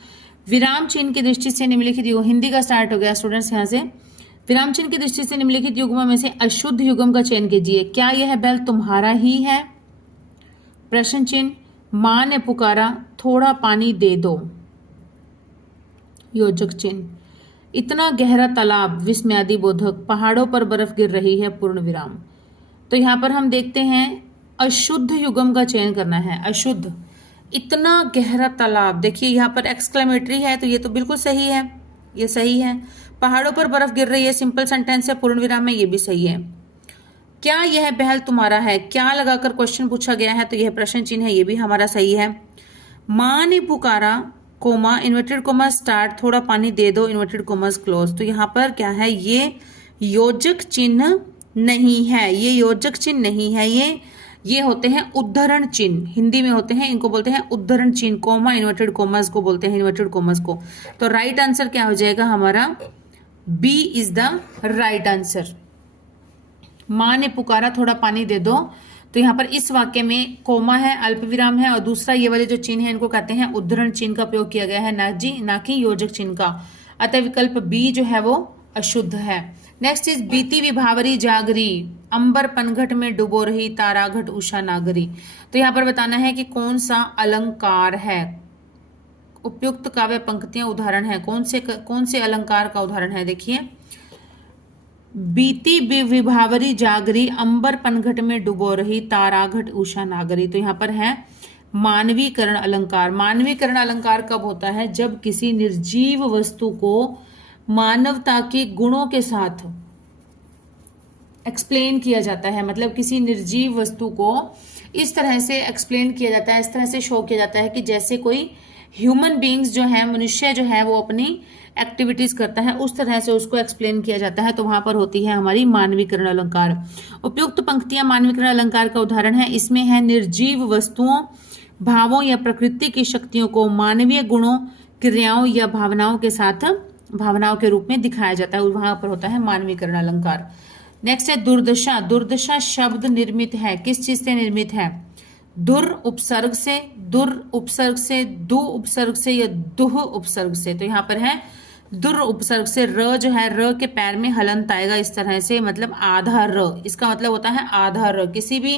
विराम चिन्ह की दृष्टि से निम्नलिखित युग्म, हिंदी का स्टार्ट हो गया स्टूडेंट्स यहाँ से। विराम चिन्ह की दृष्टि से निम्नलिखित युग्मों में से अशुद्ध युग्म का चयन कीजिए। क्या यह बैल तुम्हारा ही है, प्रश्न चिन्ह। मां ने पुकारा, थोड़ा पानी दे दो, योजक चिन्ह। इतना गहरा तालाब, विस्मयादि बोधक। पहाड़ों पर बर्फ गिर रही है, पूर्ण विराम। तो यहां पर हम देखते हैं अशुद्ध युग्म का चयन करना है। अशुद्ध, इतना गहरा तालाब, देखिए यहां पर एक्सक्लेमेटरी है तो ये तो बिल्कुल सही है, ये सही है। पहाड़ों पर बर्फ गिर रही है, सिंपल सेंटेंस है, पूर्ण विराम में, ये भी सही है। क्या यह महल तुम्हारा है, क्या लगाकर क्वेश्चन पूछा गया है तो यह प्रश्न चिन्ह है, ये भी हमारा सही है। मां ने पुकारा, कोमा, इन्वर्टेड कोमा स्टार्ट, थोड़ा पानी दे दो, इन्वर्टेड कोमास क्लोज। तो यहाँ पर क्या है, ये योजक चिन्ह नहीं है, ये योजक चिन्ह नहीं है, ये होते हैं उद्धरण चिन्ह, हिंदी में होते हैं, इनको बोलते हैं उद्धरण चिन्ह। कोमा इन्वर्टेड कोमास को बोलते हैं, इन्वर्टेड कोमास को। तो राइट आंसर क्या हो जाएगा हमारा, B is the right answer. मां ने पुकारा, थोड़ा पानी दे दो। तो यहाँ पर इस वाक्य में कोमा है, अल्प विराम है, और दूसरा ये वाले जो चिन्ह है इनको कहते हैं उद्धरण चिन्ह का प्रयोग किया गया है, ना कि योजक चिन्ह का। अतः विकल्प बी जो है वो अशुद्ध है। नेक्स्ट इज बीती विभावरी जागरी, अंबर पनघट में डुबो रही, ताराघट उषा नागरी। तो यहाँ पर बताना है कि कौन सा अलंकार है। उपयुक्त काव्य पंक्तियां उदाहरण है, कौन से अलंकार का उदाहरण है। देखिए, बीती विभावरी जागरी, अंबर पनघट में डुबो रही, ताराघट उषा नागरी। तो यहाँ पर है मानवीकरण अलंकार। मानवीकरण अलंकार कब होता है? जब किसी निर्जीव वस्तु को मानवता के गुणों के साथ एक्सप्लेन किया जाता है। मतलब किसी निर्जीव वस्तु को इस तरह से एक्सप्लेन किया जाता है, इस तरह से शो किया जाता है कि जैसे कोई ह्यूमन बींग्स जो है, मनुष्य जो है वो अपनी एक्टिविटीज करता है, उस तरह से उसको एक्सप्लेन किया जाता है। तो वहां पर होती है हमारी मानवीकरण अलंकार। उपयुक्त पंक्तियां मानवीकरण अलंकार का उदाहरण है। इसमें है निर्जीव वस्तुओं, भावों या प्रकृति की शक्तियों को मानवीय गुणों, क्रियाओं या भावनाओं के साथ भावनाओं के रूप में दिखाया जाता है। वहां पर होता है मानवीकरण अलंकार। नेक्स्ट है दुर्दशा। दुर्दशा शब्द निर्मित है, किस चीज से निर्मित है? दुर उपसर्ग से, दुर उपसर्ग से, दु उपसर्ग से या दुह उपसर्ग से। तो यहाँ पर है दुर उपसर्ग से। र जो है, र के पैर में हलंत आएगा इस तरह से, मतलब आधा र। इसका मतलब होता है आधा र। किसी भी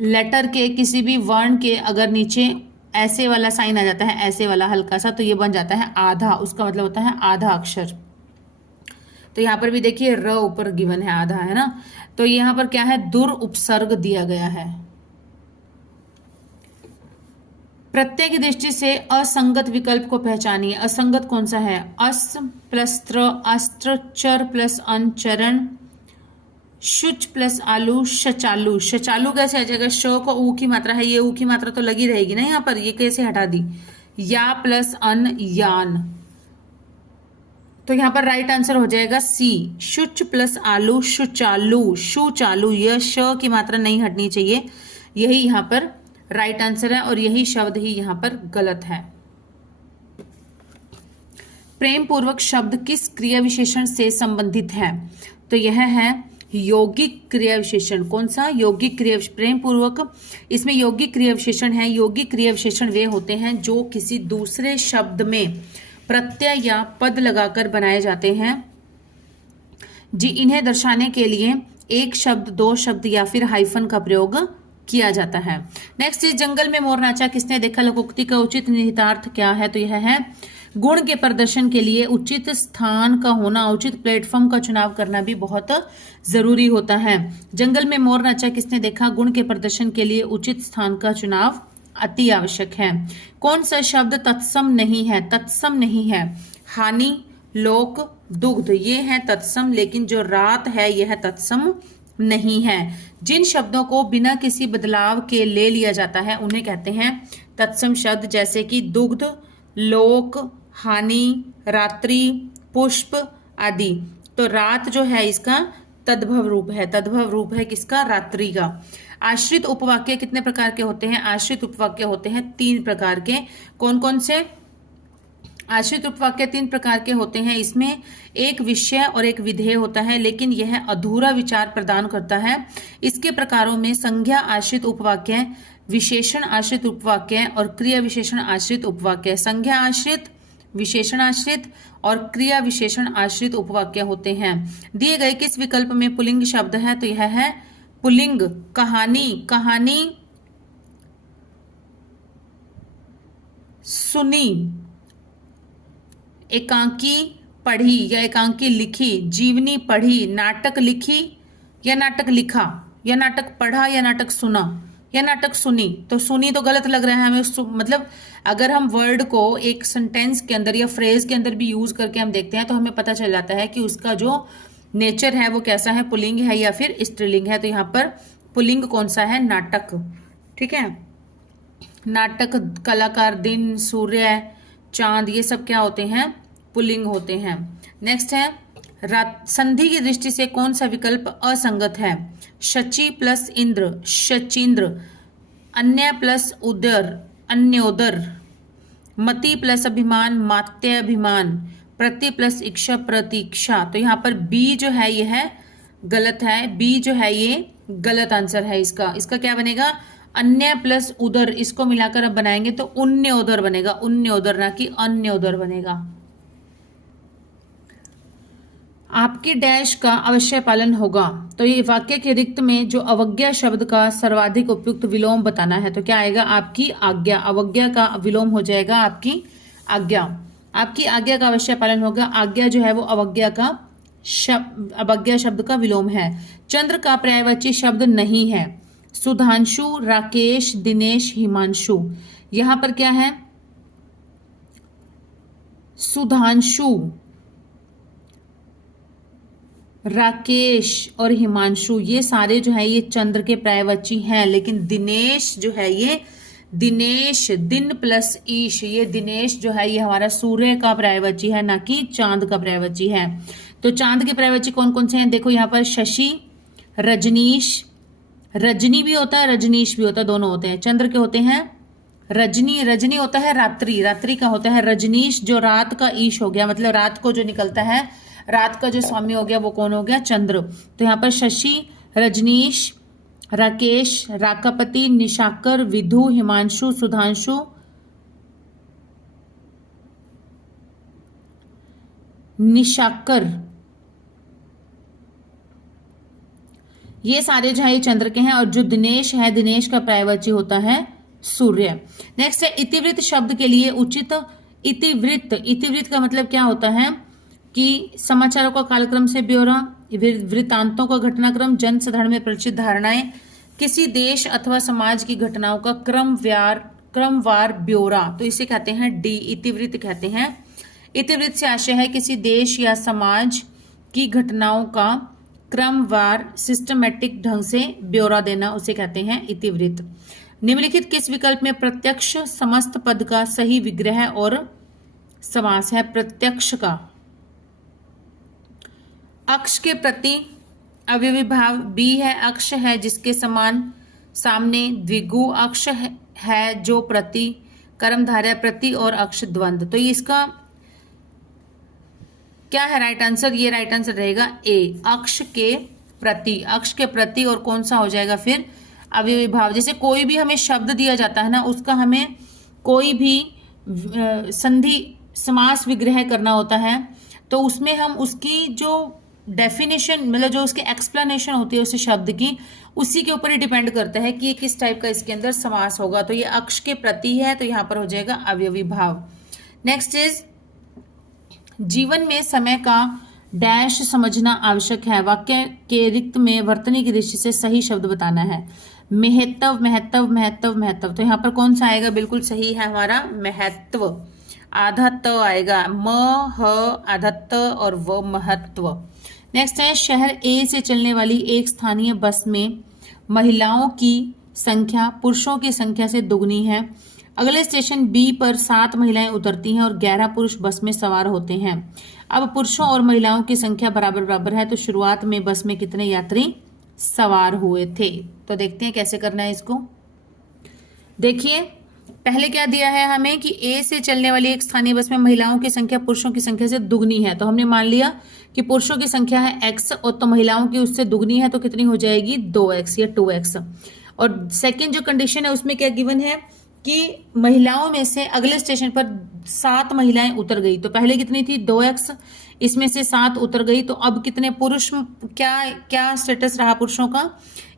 लेटर के, किसी भी वर्ण के अगर नीचे ऐसे वाला साइन आ जाता है, ऐसे वाला हल्का सा, तो ये बन जाता है आधा। उसका मतलब होता है आधा अक्षर। तो यहाँ पर भी देखिए र ऊपर गिवन है, आधा है ना। तो यहाँ पर क्या है? दुर उपसर्ग दिया गया है। प्रत्यय की दृष्टि से असंगत विकल्प को पहचानिए। असंगत कौन सा है? अस प्लस त्र, अस्त्र, चर प्लस अन, चरण, शुच प्लस आलू, शचालू। शचालू कैसे आ जाएगा? श को ऊ की मात्रा है, ये ऊ की मात्रा तो लगी रहेगी ना यहाँ पर, ये कैसे हटा दी? या प्लस अन, यान। तो यहाँ पर राइट आंसर हो जाएगा सी, शुच प्लस आलू, शुचालू, शुचालू। यह श की मात्रा नहीं हटनी चाहिए, यही यहाँ पर राइट आंसर है और यही शब्द ही यहाँ पर गलत है। प्रेम पूर्वक शब्द किस क्रिया विशेषण से संबंधित है? तो यह है यौगिक क्रिया विशेषण। कौन सा? यौगिक क्रिया। प्रेम पूर्वक, इसमें यौगिक क्रिया विशेषण है। यौगिक क्रिया विशेषण वे होते हैं जो किसी दूसरे शब्द में प्रत्यय या पद लगाकर बनाए जाते हैं जी। इन्हें दर्शाने के लिए एक शब्द, दो शब्द या फिर हाइफन का प्रयोग किया जाता है। नेक्स्ट इस जंगल में मोर नाचा किसने देखा, लोकोक्ति का उचित निहितार्थ क्या है? तो यह है गुण के प्रदर्शन के लिए उचित स्थान का होना, उचित प्लेटफॉर्म का चुनाव करना भी बहुत जरूरी होता है। जंगल में मोर नाचा किसने देखा, गुण के प्रदर्शन के लिए उचित स्थान का चुनाव अति आवश्यक है। कौन सा शब्द तत्सम नहीं है? तत्सम नहीं है हानि, लोक, दुग्ध, ये है तत्सम, लेकिन जो रात है यह तत्सम नहीं है। जिन शब्दों को बिना किसी बदलाव के ले लिया जाता है उन्हें कहते हैं तत्सम शब्द, जैसे कि दुग्ध, लोक, हानि, रात्रि, पुष्प आदि। तो रात जो है इसका तद्भव रूप है। तद्भव रूप है किसका? रात्रि का। आश्रित उपवाक्य कितने प्रकार के होते हैं? आश्रित उपवाक्य होते हैं 3 प्रकार के। कौन कौन से? आश्रित उपवाक्य 3 प्रकार के होते हैं। इसमें एक विषय और एक विधेय होता है, लेकिन यह अधूरा विचार प्रदान करता है। इसके प्रकारों में संज्ञा आश्रित उपवाक्य, विशेषण आश्रित उपवाक्य और क्रिया विशेषण आश्रित उपवाक्य। संज्ञा आश्रित, विशेषण आश्रित और क्रिया विशेषण आश्रित उपवाक्य होते हैं। दिए गए किस विकल्प में पुल्लिंग शब्द है? तो यह है पुल्लिंग। कहानी, कहानी सुनी, एकांकी पढ़ी या एकांकी लिखी, जीवनी पढ़ी, नाटक लिखी या नाटक लिखा, या नाटक पढ़ा या नाटक सुना या नाटक सुनी। तो सुनी तो गलत लग रहा है हमें, मतलब अगर हम वर्ड को एक सेंटेंस के अंदर या फ्रेज के अंदर भी यूज करके हम देखते हैं तो हमें पता चल जाता है कि उसका जो नेचर है वो कैसा है, पुल्लिंग है या फिर स्त्रीलिंग है। तो यहाँ पर पुल्लिंग कौन सा है? नाटक। ठीक है, नाटक, कलाकार, दिन, सूर्य, चांद, ये सब क्या होते हैं? पुल्लिंग होते हैं। नेक्स्ट है संधि की दृष्टि से कौन सा विकल्प असंगत है? शची प्लस इंद्र, शचींद्र। अन्य प्लस उदर, अन्योदर। मति प्लस अभिमान, मात्याभिमान। प्रति प्लस इच्छा, प्रतीक्षा। तो यहाँ पर बी जो है यह गलत है। बी जो है ये गलत आंसर है इसका। इसका क्या बनेगा? अन्य प्लस उदर, इसको मिलाकर अब बनाएंगे तो उन्योदर बनेगा। उन्योदर, ना कि अन्योदर बनेगा। आपकी डैश का अवश्य पालन होगा। तो ये वाक्य के रिक्त में जो अवज्ञा शब्द का सर्वाधिक उपयुक्त विलोम बताना है। तो क्या आएगा? आपकी आज्ञा। अवज्ञा का विलोम हो जाएगा आपकी आज्ञा। आपकी आज्ञा का अवश्य पालन होगा। आज्ञा जो है वो अवज्ञा का अवज्ञा शब्द का विलोम है। चंद्र का पर्यायवाची शब्द नहीं है। सुधांशु, राकेश, दिनेश, हिमांशु। यहां पर क्या है? सुधांशु, राकेश और हिमांशु ये सारे जो है ये चंद्र के पर्यायवाची हैं, लेकिन दिनेश जो है ये दिनेश, दिन प्लस ईश, ये दिनेश जो है ये हमारा सूर्य का पर्यायवाची है, ना कि चांद का पर्यायवाची है। तो चांद के पर्यायवाची कौन कौन से हैं? देखो यहाँ पर शशि, रजनीश, रजनी भी होता है, रजनीश भी होता है, दोनों होते हैं। चंद्र के होते हैं रजनी, रजनी होता है रात्रि, रात्रि का होता है रजनीश, जो रात का ईश हो गया, मतलब रात को जो निकलता है, रात का जो स्वामी हो गया वो कौन हो गया? चंद्र। तो यहाँ पर शशि, रजनीश, राकेश, राकापति, निशाकर, विधु, हिमांशु, सुधांशु, निशाकर, ये सारे जो है ये चंद्र के हैं। और जो दिनेश है, दिनेश का पर्यायवाची होता है सूर्य। नेक्स्ट है इतिवृत्त शब्द के लिए उचित इतिवृत्त। इतिवृत्त का मतलब क्या होता है कि समाचारों का कालक्रम से ब्यौरा, वृत्तांतों का घटनाक्रम, जन साधारण में परिचित धारणाएं, किसी देश अथवा समाज की घटनाओं का क्रमवार ब्यौरा, तो इसे कहते हैं डी, इतिवृत्त कहते हैं। इतिवृत्त से आशय है किसी देश या समाज की घटनाओं का क्रमवार सिस्टमैटिक ढंग से ब्यौरा देना, उसे कहते हैं इतिवृत्त। निम्नलिखित किस विकल्प में प्रत्यक्ष समस्त पद का सही विग्रह और समास है? प्रत्यक्ष का अक्ष के प्रति अवयवी भाव बी है, अक्ष है जिसके समान सामने द्विगु, अक्ष है जो प्रति कर्मधारय प्रति और अक्ष द्वंद। तो इसका क्या है राइट आंसर? ये राइट आंसर रहेगा ए, अक्ष के प्रति। अक्ष के प्रति और कौन सा हो जाएगा फिर? अवयवी भाव। जैसे कोई भी हमें शब्द दिया जाता है ना, उसका हमें कोई भी संधि समास विग्रह करना होता है, तो उसमें हम उसकी जो डेफिनेशन, मतलब जो उसकी एक्सप्लेनेशन होती है उस शब्द की, उसी के ऊपर ही डिपेंड करता है कि ये किस टाइप का इसके अंदर समास होगा। तो ये अक्ष के प्रति है, तो यहाँ पर हो जाएगा अवयवी भाव। नेक्स्ट इज जीवन में समय का डैश समझना आवश्यक है। वाक्य के रिक्त में वर्तनी की दृष्टि से सही शब्द बताना है। महत्व, महत्व, महत्व, महत्व। तो यहाँ पर कौन सा आएगा? बिल्कुल सही है हमारा महत्व। आधा त आएगा, म ह आधा त और व महत्व। नेक्स्ट है शहर ए से चलने वाली एक स्थानीय बस में महिलाओं की संख्या पुरुषों की संख्या से दुगनी है। अगले स्टेशन बी पर 7 महिलाएं उतरती हैं और 11 पुरुष बस में सवार होते हैं। अब पुरुषों और महिलाओं की संख्या बराबर बराबर है, तो शुरुआत में बस में कितने यात्री सवार हुए थे? तो देखते हैं कैसे करना है इसको। देखिए पहले क्या दिया है हमें कि ए से चलने वाली एक स्थानीय बस में महिलाओं की संख्या पुरुषों की संख्या से दुगनी है, तो हमने मान लिया कि पुरुषों की संख्या है x और तो महिलाओं की उससे दुगनी है, तो कितनी हो जाएगी? 2x या 2x। और सेकंड जो कंडीशन है उसमें क्या गिवन है कि महिलाओं में से अगले स्टेशन पर 7 महिलाएं उतर गई, तो पहले कितनी थी? 2x, इसमें से 7 उतर गई, तो अब कितने पुरुष, क्या स्टेटस रहा पुरुषों का?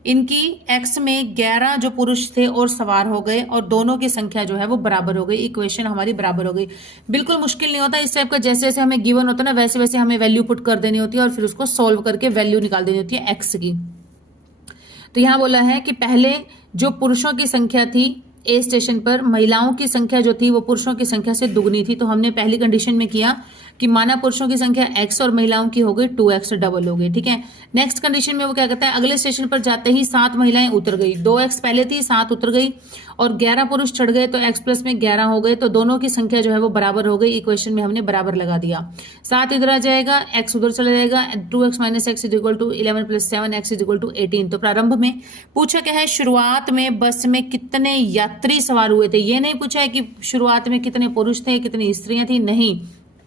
इनकी x में 11 जो पुरुष थे और सवार हो गए, और दोनों की संख्या जो है वो बराबर हो गई। इक्वेशन हमारी बराबर हो गई। बिल्कुल मुश्किल नहीं होता इस टाइप का, जैसे जैसे हमें गिवन होता है ना वैसे वैसे हमें वैल्यू पुट कर देनी होती है और फिर उसको सोल्व करके वैल्यू निकाल देनी होती है x की। तो यहाँ बोला है कि पहले जो पुरुषों की संख्या थी ए स्टेशन पर, महिलाओं की संख्या जो थी वो पुरुषों की संख्या से दुगनी थी, तो हमने पहली कंडीशन में किया कि माना पुरुषों की संख्या x और महिलाओं की हो गई 2x, डबल हो गई। ठीक है। नेक्स्ट कंडीशन में वो क्या कहता है? अगले स्टेशन पर जाते ही 7 महिलाएं उतर गई, 2x पहले थी, 7 उतर गई और 11 पुरुष चढ़ गए, तो x प्लस में 11 हो गए, तो दोनों की संख्या जो है वो बराबर हो गई। इक्वेशन में हमने बराबर लगा दिया। 7 इधर आ जाएगा, x उधर चला जाएगा, 2x minus x is equal to 11 plus 7 x is equal to 18। तो प्रारंभ में पूछा क्या है? शुरुआत में बस में कितने यात्री सवार हुए थे। ये नहीं पूछा है कि शुरुआत में कितने पुरुष थे, कितनी स्त्रियां थी, नहीं,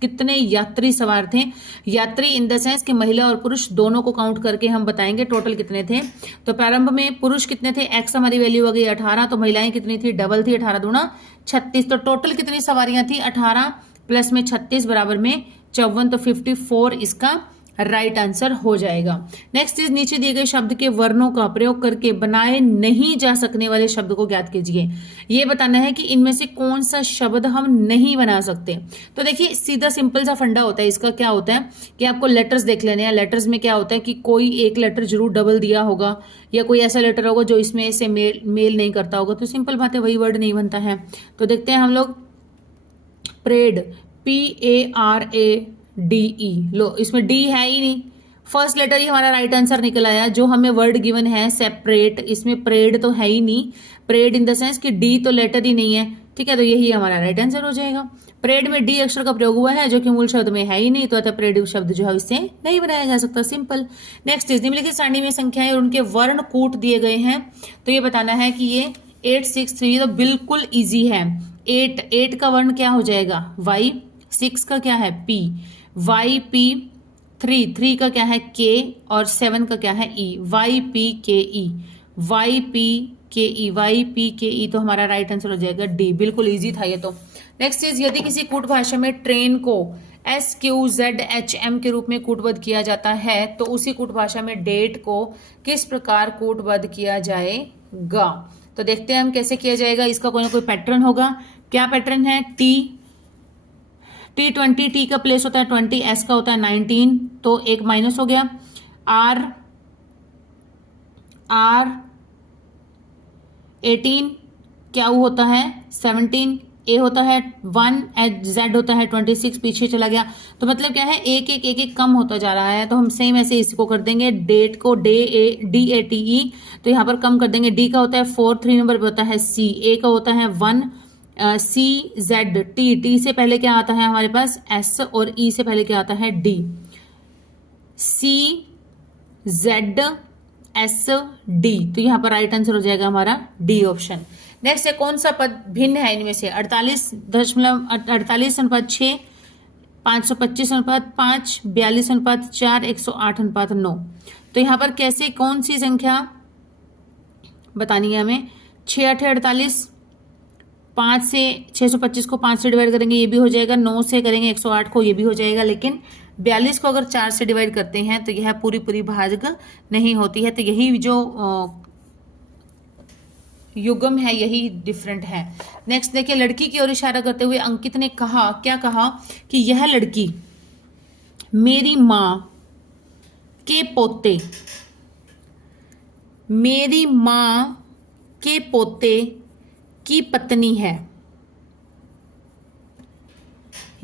कितने यात्री सवार थे। यात्री इन द सेंस कि महिला और पुरुष दोनों को काउंट करके हम बताएंगे टोटल कितने थे। तो प्रारंभ में पुरुष कितने थे? x हमारी वैल्यू हो गई 18, तो महिलाएं कितनी थी? डबल थी, 18 दूना 36। तो टोटल कितनी सवारियां थी? 18 प्लस में 36 बराबर में 54, तो 54 इसका राइट आंसर हो जाएगा। नेक्स्ट इज नीचे दिए गए शब्द के वर्णों का प्रयोग करके बनाए नहीं जा सकने वाले शब्द को ज्ञात कीजिए। ये बताना है कि इनमें से कौन सा शब्द हम नहीं बना सकते। तो देखिए सीधा सिंपल सा फंडा होता है इसका। क्या होता है कि आपको लेटर्स देख लेने हैं। लेटर्स में क्या होता है कि कोई एक लेटर जरूर डबल दिया होगा या कोई ऐसा लेटर होगा जो इसमें से मेल नहीं करता होगा, तो सिंपल बात है वही वर्ड नहीं बनता है। तो देखते हैं हम लोग प्रेड, PARADE, लो इसमें डी है ही नहीं, फर्स्ट लेटर ही हमारा राइट आंसर निकल आया। जो हमें वर्ड गिवन है सेपरेट, इसमें प्रेड तो है ही नहीं, प्रेड इन द सेंस कि डी तो लेटर ही नहीं है, ठीक है, तो यही हमारा राइट आंसर हो जाएगा। प्रेड में डी अक्षर का प्रयोग हुआ है जो कि मूल शब्द में है ही नहीं, तो अतः प्रेड शब्द जो है इससे नहीं बनाया जा सकता, सिंपल। नेक्स्ट इज निम्नलिखित सारणी में संख्याएं और उनके वर्ण कूट दिए गए हैं, तो ये बताना है कि ये 863 तो बिल्कुल इजी है। 8 का वर्ण क्या हो जाएगा Y, 6 का क्या है P, YP, 3 का क्या है K और 7 का क्या है E, YPKE, YPKE, YPKE, तो हमारा राइट आंसर हो जाएगा D। बिल्कुल इजी था ये तो। नेक्स्ट इज यदि किसी कूट भाषा में ट्रेन को SQZHM के रूप में कूटबद्ध किया जाता है तो उसी कूट भाषा में डेट को किस प्रकार कूटबद्ध किया जाएगा। तो देखते हैं हम कैसे किया जाएगा। इसका कोई ना कोई पैटर्न होगा। क्या पैटर्न है? T20, T का प्लेस होता है 20, S का होता है 19, तो एक माइनस हो गया। R 18, क्या होता है 17, A होता है 1, Z होता है 26, पीछे चला गया। तो मतलब क्या है एक कम होता जा रहा है। तो हम सेम ऐसे इसको कर देंगे, डेट को DATE, तो यहाँ पर कम कर देंगे। D का होता है 4, 3 नंबर पे होता है C, A का होता है 1, C Z T से पहले क्या आता है हमारे पास S और E से पहले क्या आता है D, C Z S D, तो यहाँ पर राइट आंसर हो जाएगा हमारा D ऑप्शन। नेक्स्ट है कौन सा पद भिन्न है इनमें से? 48:6, 525:5, 42:4, 108:9। तो यहाँ पर कैसे कौन सी संख्या बतानी है हमें? 6 8 48, 5 से 625 को 5 से डिवाइड करेंगे ये भी हो जाएगा, 9 से करेंगे 108 को ये भी हो जाएगा, लेकिन 42 को अगर 4 से डिवाइड करते हैं तो यह पूरी भाजक नहीं होती है। तो यही जो युग्म है यही डिफरेंट है। नेक्स्ट देखिए, लड़की की ओर इशारा करते हुए अंकित ने कहा, क्या कहा कि यह लड़की मेरी माँ के पोते, मेरी माँ के पोते की पत्नी है।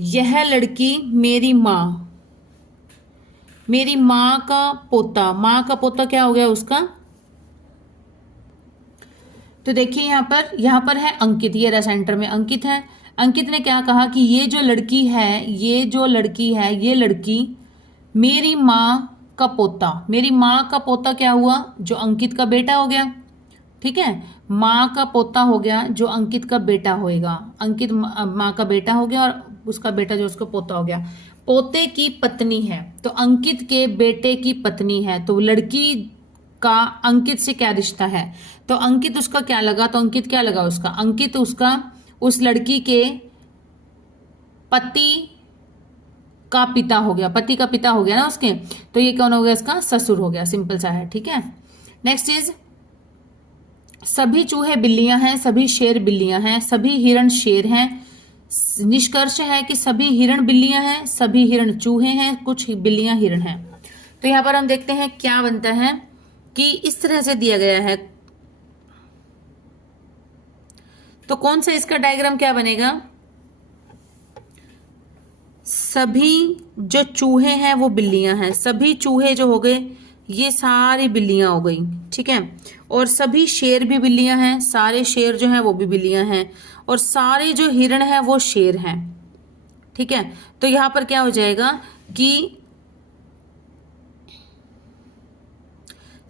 यह लड़की मेरी माँ का पोता, माँ का पोता क्या हो गया उसका? तो देखिए यहाँ पर है अंकित, ये रहा सेंटर में अंकित है। अंकित ने क्या कहा कि ये जो लड़की है ये लड़की मेरी माँ का पोता, मेरी माँ का पोता क्या हुआ? जो अंकित का बेटा हो गया, ठीक है, माँ का पोता हो गया जो अंकित का बेटा होएगा। अंकित माँ का बेटा हो गया और उसका बेटा जो उसका पोता हो गया। पोते की पत्नी है, तो अंकित के बेटे की पत्नी है, तो लड़की का अंकित से क्या रिश्ता है? तो अंकित उसका क्या लगा? तो अंकित क्या लगा उसका? अंकित उसका उस लड़की के पति का पिता हो गया, पति का पिता हो गया ना उसके, तो ये कौन हो गया? इसका ससुर हो गया, सिंपल सा है, ठीक है। नेक्स्ट इज सभी चूहे बिल्लियां हैं, सभी शेर बिल्लियां हैं, सभी हिरण शेर हैं। निष्कर्ष है कि सभी हिरण बिल्लियां हैं, सभी हिरण चूहे हैं, कुछ बिल्लियां हिरण हैं। तो यहां पर हम देखते हैं क्या बनता है कि इस तरह से दिया गया है, तो कौन सा इसका डायग्राम क्या बनेगा? सभी जो चूहे हैं वो बिल्लियां हैं, सभी चूहे जो हो गए ये सारी बिल्लियां हो गई, ठीक है, और सभी शेर भी बिल्लियां हैं, सारे शेर जो हैं वो भी बिल्लियां हैं, और सारे जो हिरण हैं वो शेर हैं, ठीक है। तो यहां पर क्या हो जाएगा कि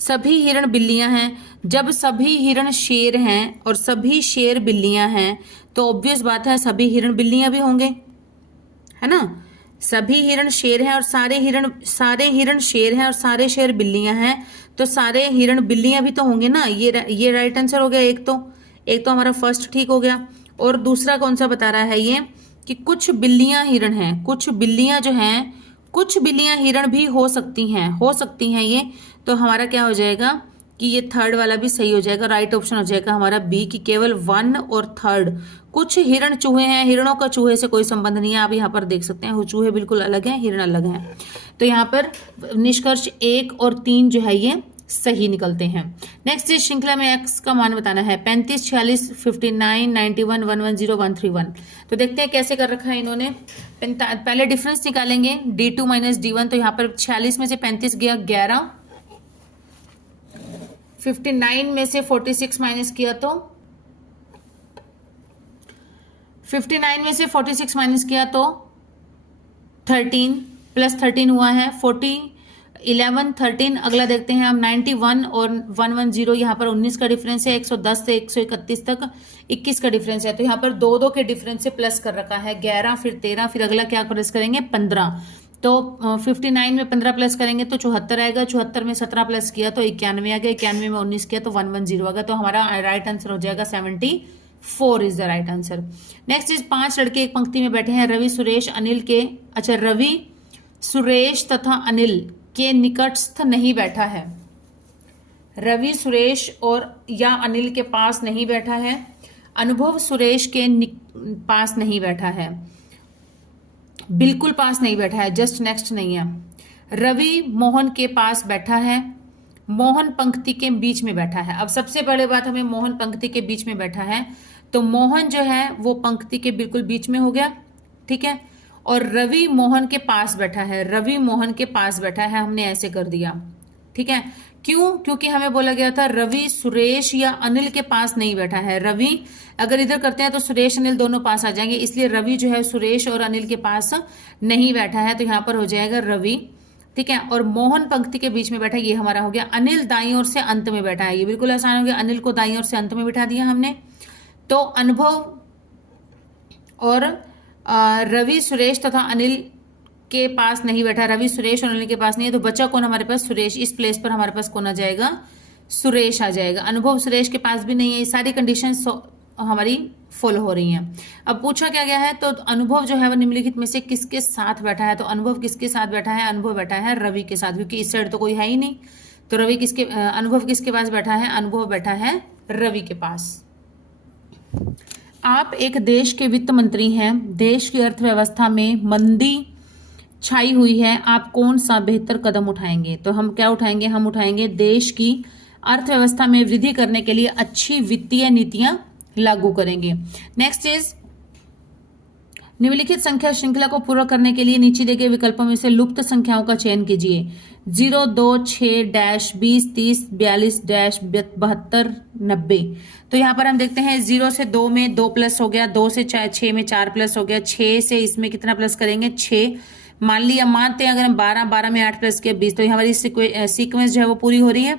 सभी हिरण बिल्लियां हैं। जब सभी हिरण शेर हैं और सभी शेर बिल्लियां हैं तो ऑब्वियस बात है सभी हिरण बिल्लियां भी होंगे, है ना। सभी हिरण शेर हैं और सारे हिरण शेर हैं और सारे शेर बिल्लियां हैं, तो सारे हिरण बिल्लियां भी तो होंगे ना। ये राइट आंसर हो गया। एक तो हमारा फर्स्ट ठीक हो गया, और दूसरा कौन सा बता रहा है ये कि कुछ बिल्लियां हिरण हैं, कुछ बिल्लियां जो हैं कुछ बिल्लियां हिरण भी हो सकती हैं ये। तो हमारा क्या हो जाएगा कि ये थर्ड वाला भी सही हो जाएगा, राइट ऑप्शन हो जाएगा हमारा बी की केवल 1 और थर्ड। कुछ हिरण चूहे हैं, हिरणों का चूहे से कोई संबंध नहीं है। आप यहाँ पर देख सकते हैं वो चूहे बिल्कुल अलग हैं, हिरण अलग हैं। तो यहाँ पर निष्कर्ष 1 और 3 जो है ये सही निकलते हैं। नेक्स्ट इस श्रृंखला में एक्स का मान बताना है 35, 46, 59, 91, 110, 131। तो देखते हैं कैसे कर रखा है इन्होंने। पहले डिफरेंस निकालेंगे D2 माइनस D1। तो यहाँ पर 46 में से 35 गया 11, 59 में से 46 माइनस किया तो 59 में से 46 माइनस किया तो 13 प्लस 13 हुआ है 40, 11, 13। अगला देखते हैं हम 91 और 110। यहाँ पर 19 का डिफरेंस है, 110 से 131 तक 21 का डिफरेंस है। तो यहाँ पर 2 के डिफरेंस से प्लस कर रखा है 11, फिर 13, फिर अगला क्या प्लस करेंगे 15। तो 59 में 15 प्लस करेंगे तो 74 आएगा, 74 में 17 प्लस किया तो 91 आ गया, 91 में 19 किया तो 110 आ गया। तो हमारा राइट आंसर हो जाएगा 74 is the right answer. Next is 5 लड़के एक पंक्ति में बैठे हैं। रवि, सुरेश, अनिल के रवि, सुरेश तथा अनिल के निकटस्थ नहीं बैठा है। रवि सुरेश और या अनिल के पास नहीं बैठा है। अनुभव सुरेश के पास नहीं बैठा है, बिल्कुल पास नहीं बैठा है, जस्ट नेक्स्ट नहीं है। रवि मोहन के पास बैठा है। मोहन पंक्ति के बीच में बैठा है। अब सबसे बड़ी बात, हमें मोहन पंक्ति के बीच में बैठा है, तो मोहन जो है वो पंक्ति के बिल्कुल बीच में हो गया, ठीक है। और रवि मोहन के पास बैठा है, रवि मोहन के पास बैठा है, हमने ऐसे कर दिया, ठीक है। क्यों? क्योंकि हमें बोला गया था रवि सुरेश या अनिल के पास नहीं बैठा है। रवि अगर इधर करते हैं तो सुरेश अनिल दोनों पास आ जाएंगे, इसलिए रवि जो है सुरेश और अनिल के पास नहीं बैठा है। तो यहाँ पर हो जाएगा रवि, ठीक है। और मोहन पंक्ति के बीच में बैठा है, ये हमारा हो गया। अनिल दाईं ओर से अंत में बैठा है, ये बिल्कुल आसान हो गया। अनिल को दाईं ओर से अंत में बिठा दिया हमने। तो अनुभव और रवि सुरेश तथा अनिल के पास नहीं बैठा, रवि सुरेश और अनिल के पास नहीं है, तो बचा कौन हमारे पास? सुरेश। इस प्लेस पर हमारे पास कौन आ जाएगा? सुरेश आ जाएगा। अनुभव सुरेश के पास भी नहीं है। ये सारी कंडीशंस हमारी फॉलो हो रही हैं। अब पूछा क्या गया है, तो अनुभव जो है वो निम्नलिखित में से किसके साथ बैठा है? तो अनुभव किसके साथ बैठा है? अनुभव बैठा है रवि के साथ, क्योंकि इस साइड तो कोई है ही नहीं। तो रवि किसके अनुभव किसके पास बैठा है? अनुभव बैठा है रवि के पास। आप एक देश के वित्त मंत्री हैं, देश की अर्थव्यवस्था में मंदी छाई हुई है, आप कौन सा बेहतर कदम उठाएंगे? तो हम क्या उठाएंगे? हम उठाएंगे देश की अर्थव्यवस्था में वृद्धि करने के लिए अच्छी वित्तीय नीतियां लागू करेंगे। नेक्स्ट इज निम्नलिखित संख्या श्रृंखला को पूरा करने के लिए नीचे दिए गए विकल्पों में से लुप्त संख्याओं का चयन कीजिए। 0, 2, 6, डैश 20, 30, 42, डैश 72, 90। तो यहाँ पर हम देखते हैं 0 से 2 में 2 प्लस हो गया, 2 से 6 में 4 प्लस हो गया, 6 से इसमें कितना प्लस करेंगे? 6। मान लिया, मानते हैं अगर हम 12, 12 में 8 प्लस किया 20, तो हमारी सीक्वेंस जो है वो पूरी हो रही है।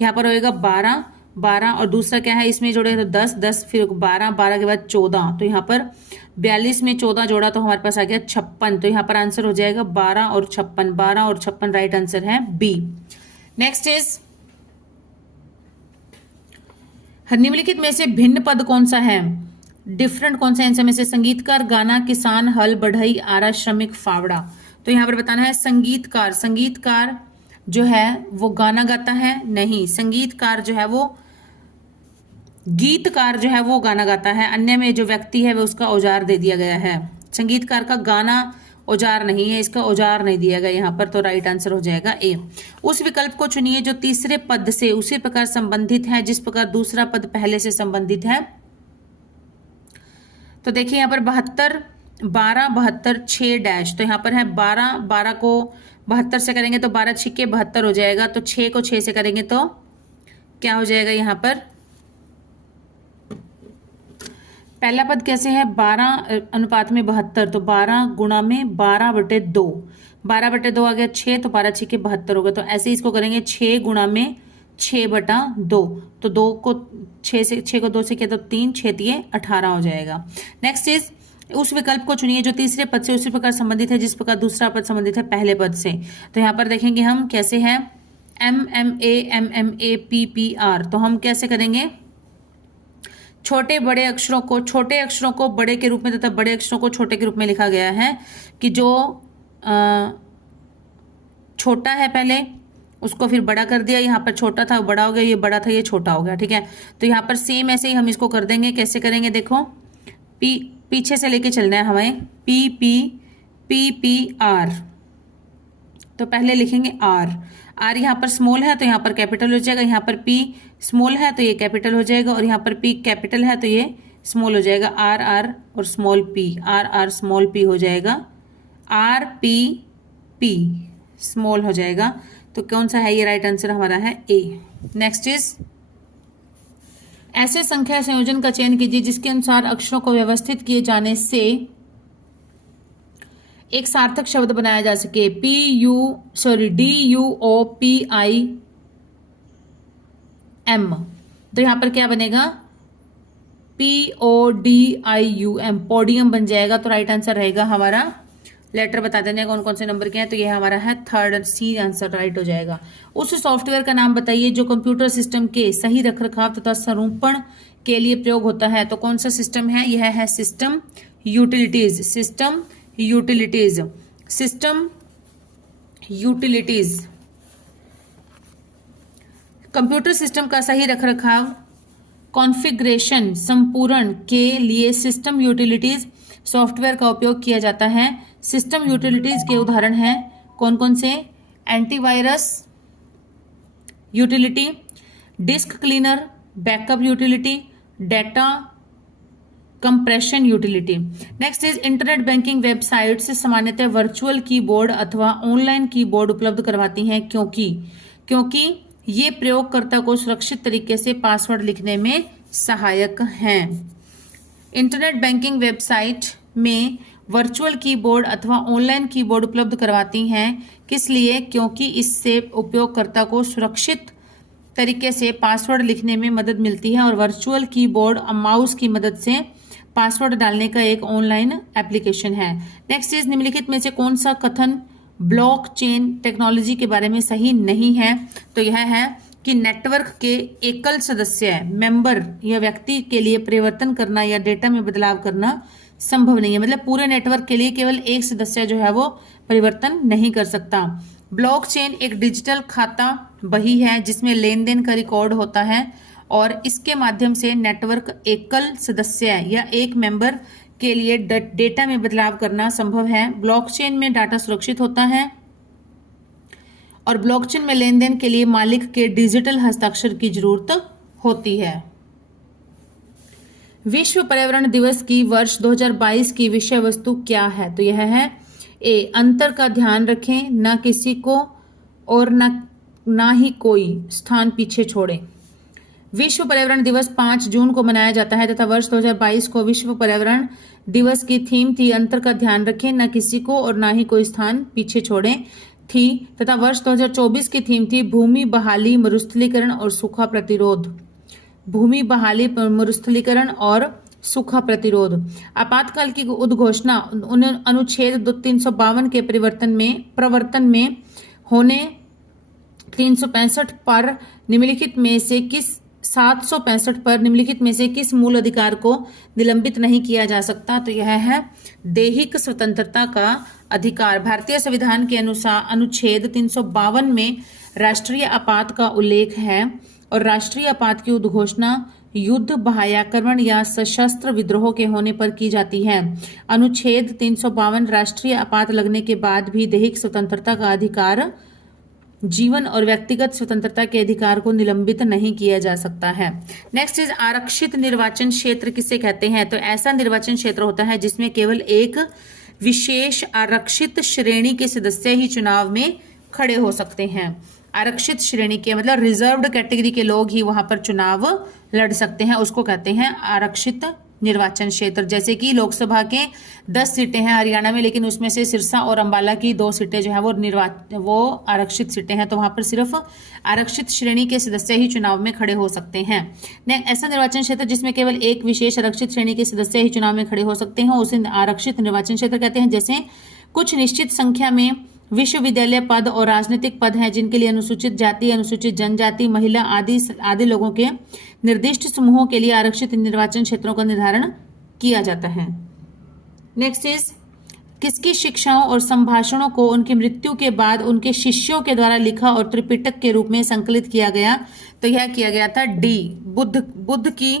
यहाँ पर होएगा 12, 12 और दूसरा क्या है इसमें जोड़े तो 10, 10 फिर 12, 12 के बाद 14। तो यहाँ पर 42 में 14 जोड़ा तो हमारे पास आ गया 56। तो यहाँ पर आंसर हो जाएगा 12 और 56। 12 और 56 राइट आंसर है बी। नेक्स्ट इज निम्नलिखित में से भिन्न पद कौन सा है? डिफरेंट कौन सा? इनसे में से संगीतकार, गाना, किसान, हल, बढ़ई, आरा, श्रमिक, फावड़ा। तो यहाँ पर बताना है संगीतकार। संगीतकार जो है वो गाना गाता है? नहीं। संगीतकार जो है वो गीतकार जो है वो गाना गाता है। अन्य में जो व्यक्ति है वो उसका औजार दे दिया गया है। संगीतकार का गाना औजार नहीं है, इसका औजार नहीं दिया गया यहाँ पर। तो राइट आंसर हो जाएगा ए। उस विकल्प को चुनिए जो तीसरे पद से उसी प्रकार संबंधित है जिस प्रकार दूसरा पद पहले से संबंधित है। तो देखिए यहाँ पर 72, 12, 72, 6 डैश। तो यहाँ पर है 12, 12 को 72 से करेंगे तो 12 छिक्के 72 हो जाएगा। तो 6 को 6 से करेंगे तो क्या हो जाएगा? यहाँ पर पहला पद कैसे है? 12 अनुपात में 72, तो 12 गुणा में 12/2। 12/2 आ गया 6, तो 12 छिक्के 72 हो गया। तो ऐसे ही इसको करेंगे 6 गुणा में 6/2। तो 2 को 6 को 2 से किया तो 3, 6 तिये 18 हो जाएगा। नेक्स्ट इज उस विकल्प को चुनिए जो तीसरे पद से उसी प्रकार संबंधित है जिस प्रकार दूसरा पद संबंधित है पहले पद से। तो यहाँ पर देखेंगे हम कैसे है MMA, MMA, PPR। तो हम कैसे करेंगे? छोटे अक्षरों को बड़े के रूप में तथा बड़े अक्षरों को छोटे के रूप में लिखा गया है कि जो छोटा है पहले, उसको फिर बड़ा कर दिया, यहाँ पर छोटा था बड़ा हो गया, ये बड़ा था ये छोटा हो गया, ठीक है। तो यहाँ पर सेम ऐसे ही हम इसको कर देंगे। कैसे करेंगे देखो, पीछे से लेके चलना है हमें, P P P P R. तो पहले लिखेंगे आर, आर यहाँ पर स्मॉल है तो यहाँ पर कैपिटल हो जाएगा, यहाँ पर पी स्मॉल है तो ये कैपिटल हो जाएगा, और यहाँ पर पी कैपिटल है तो ये स्मॉल हो जाएगा। आर आर और small p, R R small p हो जाएगा, आर पी पी स्मॉल हो जाएगा। तो कौन सा है ये, राइट आंसर हमारा है ए। नेक्स्ट इज, ऐसे संख्या संयोजन का चयन कीजिए जिसके अनुसार अक्षरों को व्यवस्थित किए जाने से एक सार्थक शब्द बनाया जा सके। DUOPIM, तो यहां पर क्या बनेगा, PODIUM, पोडियम बन जाएगा। तो राइट आंसर रहेगा हमारा, लेटर बता देने कौन कौन से नंबर के हैं, तो ये हमारा है थर्ड, सी आंसर राइट हो जाएगा। उस सॉफ्टवेयर का नाम बताइए जो कंप्यूटर सिस्टम के सही रखरखाव तथा संरूपण के लिए प्रयोग होता है। तो कौन सा सिस्टम है, यह है system utilities, system utilities, system utilities. Computer system का सही रखरखाव, कॉन्फ़िगरेशन संपूर्ण के लिए सिस्टम यूटिलिटीज सॉफ्टवेयर का उपयोग किया जाता है। सिस्टम यूटिलिटीज के उदाहरण हैं कौन कौन से, antivirus utility, disk cleaner, backup utility, data compression utility. Next is, internet banking websites सामान्यतः वर्चुअल कीबोर्ड अथवा ऑनलाइन कीबोर्ड उपलब्ध करवाती हैं क्योंकि ये प्रयोगकर्ता को सुरक्षित तरीके से पासवर्ड लिखने में सहायक हैं। इंटरनेट बैंकिंग वेबसाइट में वर्चुअल कीबोर्ड अथवा ऑनलाइन कीबोर्ड उपलब्ध करवाती हैं, किस लिए, क्योंकि इससे उपयोगकर्ता को सुरक्षित तरीके से पासवर्ड लिखने में मदद मिलती है। और वर्चुअल कीबोर्ड माउस की मदद से पासवर्ड डालने का एक ऑनलाइन एप्लीकेशन है। नेक्स्ट इज, निम्नलिखित में से कौन सा कथन ब्लॉकचेन टेक्नोलॉजी के बारे में सही नहीं है। तो यह है कि नेटवर्क के एकल सदस्य मेंबर या व्यक्ति के लिए परिवर्तन करना या डेटा में बदलाव करना संभव नहीं है। मतलब पूरे नेटवर्क के लिए केवल एक सदस्य जो है वो परिवर्तन नहीं कर सकता। ब्लॉकचेन एक डिजिटल खाता बही है जिसमें लेन देन का रिकॉर्ड होता है और इसके माध्यम से नेटवर्क एकल सदस्य या एक मेंबर के लिए डेटा में बदलाव करना संभव है। ब्लॉकचेन में डाटा सुरक्षित होता है और ब्लॉकचेन में लेन देन के लिए मालिक के डिजिटल हस्ताक्षर की जरूरत होती है। विश्व पर्यावरण दिवस की वर्ष 2022 की विषय वस्तु क्या है। तो यह है ए, अंतर का ध्यान रखें, न किसी को और न ही कोई स्थान पीछे छोड़े। विश्व पर्यावरण दिवस 5 जून को मनाया जाता है तथा वर्ष 2022 को विश्व पर्यावरण दिवस की थीम थी अंतर का ध्यान रखें, न किसी को और न ही कोई स्थान पीछे छोड़े थी, तथा वर्ष 2024 की थीम थी भूमि बहाली, मरुस्थलीकरण और सूखा प्रतिरोध। भूमि बहाली, मरुस्थलीकरण और सूखा प्रतिरोध। आपातकाल की उद्घोषणा अनुच्छेद 352 के प्रवर्तन में होने 365 पर निम्नलिखित में से किस 765 पर निम्नलिखित में से किस मूल अधिकार को निलंबित नहीं किया जा सकता। तो यह है दैहिक स्वतंत्रता का अधिकार। भारतीय संविधान के अनुसार अनुच्छेद 352 में राष्ट्रीय आपात का उल्लेख है और राष्ट्रीय आपात की उद्घोषणा युद्ध, बाह्याक्रमण या सशस्त्र विद्रोह के होने पर की जाती है। अनुच्छेद 352 राष्ट्रीय आपात लगने के बाद भी दैहिक स्वतंत्रता का अधिकार, जीवन और व्यक्तिगत स्वतंत्रता के अधिकार को निलंबित नहीं किया जा सकता है। नेक्स्ट इज, आरक्षित निर्वाचन क्षेत्र किसे कहते हैं। तो ऐसा निर्वाचन क्षेत्र होता है जिसमें केवल एक विशेष आरक्षित श्रेणी के सदस्य ही चुनाव में खड़े हो सकते हैं। आरक्षित श्रेणी के मतलब रिजर्व्ड कैटेगरी के लोग ही वहां पर चुनाव लड़ सकते हैं, उसको कहते हैं आरक्षित निर्वाचन क्षेत्र। जैसे कि लोकसभा के 10 सीटें हैं हरियाणा में, लेकिन उसमें से सिरसा और अंबाला की 2 सीटें जो है वो आरक्षित सीटें हैं, तो वहां पर सिर्फ आरक्षित श्रेणी के सदस्य ही चुनाव में खड़े हो सकते हैं। ऐसा निर्वाचन क्षेत्र जिसमें केवल एक विशेष आरक्षित श्रेणी के सदस्य ही चुनाव में खड़े हो सकते हैं उसे आरक्षित निर्वाचन क्षेत्र कहते हैं। जैसे कुछ निश्चित संख्या में विश्वविद्यालय पद और राजनीतिक पद हैं जिनके लिए अनुसूचित जाति, अनुसूचित जनजाति, महिला आदि लोगों के निर्दिष्ट समूहों के लिए आरक्षित निर्वाचन क्षेत्रों का निर्धारण किया जाता है। नेक्स्ट इज, किसकी शिक्षाओं और संभाषणों को उनकी मृत्यु के बाद उनके शिष्यों के द्वारा लिखा और त्रिपिटक के रूप में संकलित किया गया? तो यह किया गया था डी, बुद्ध की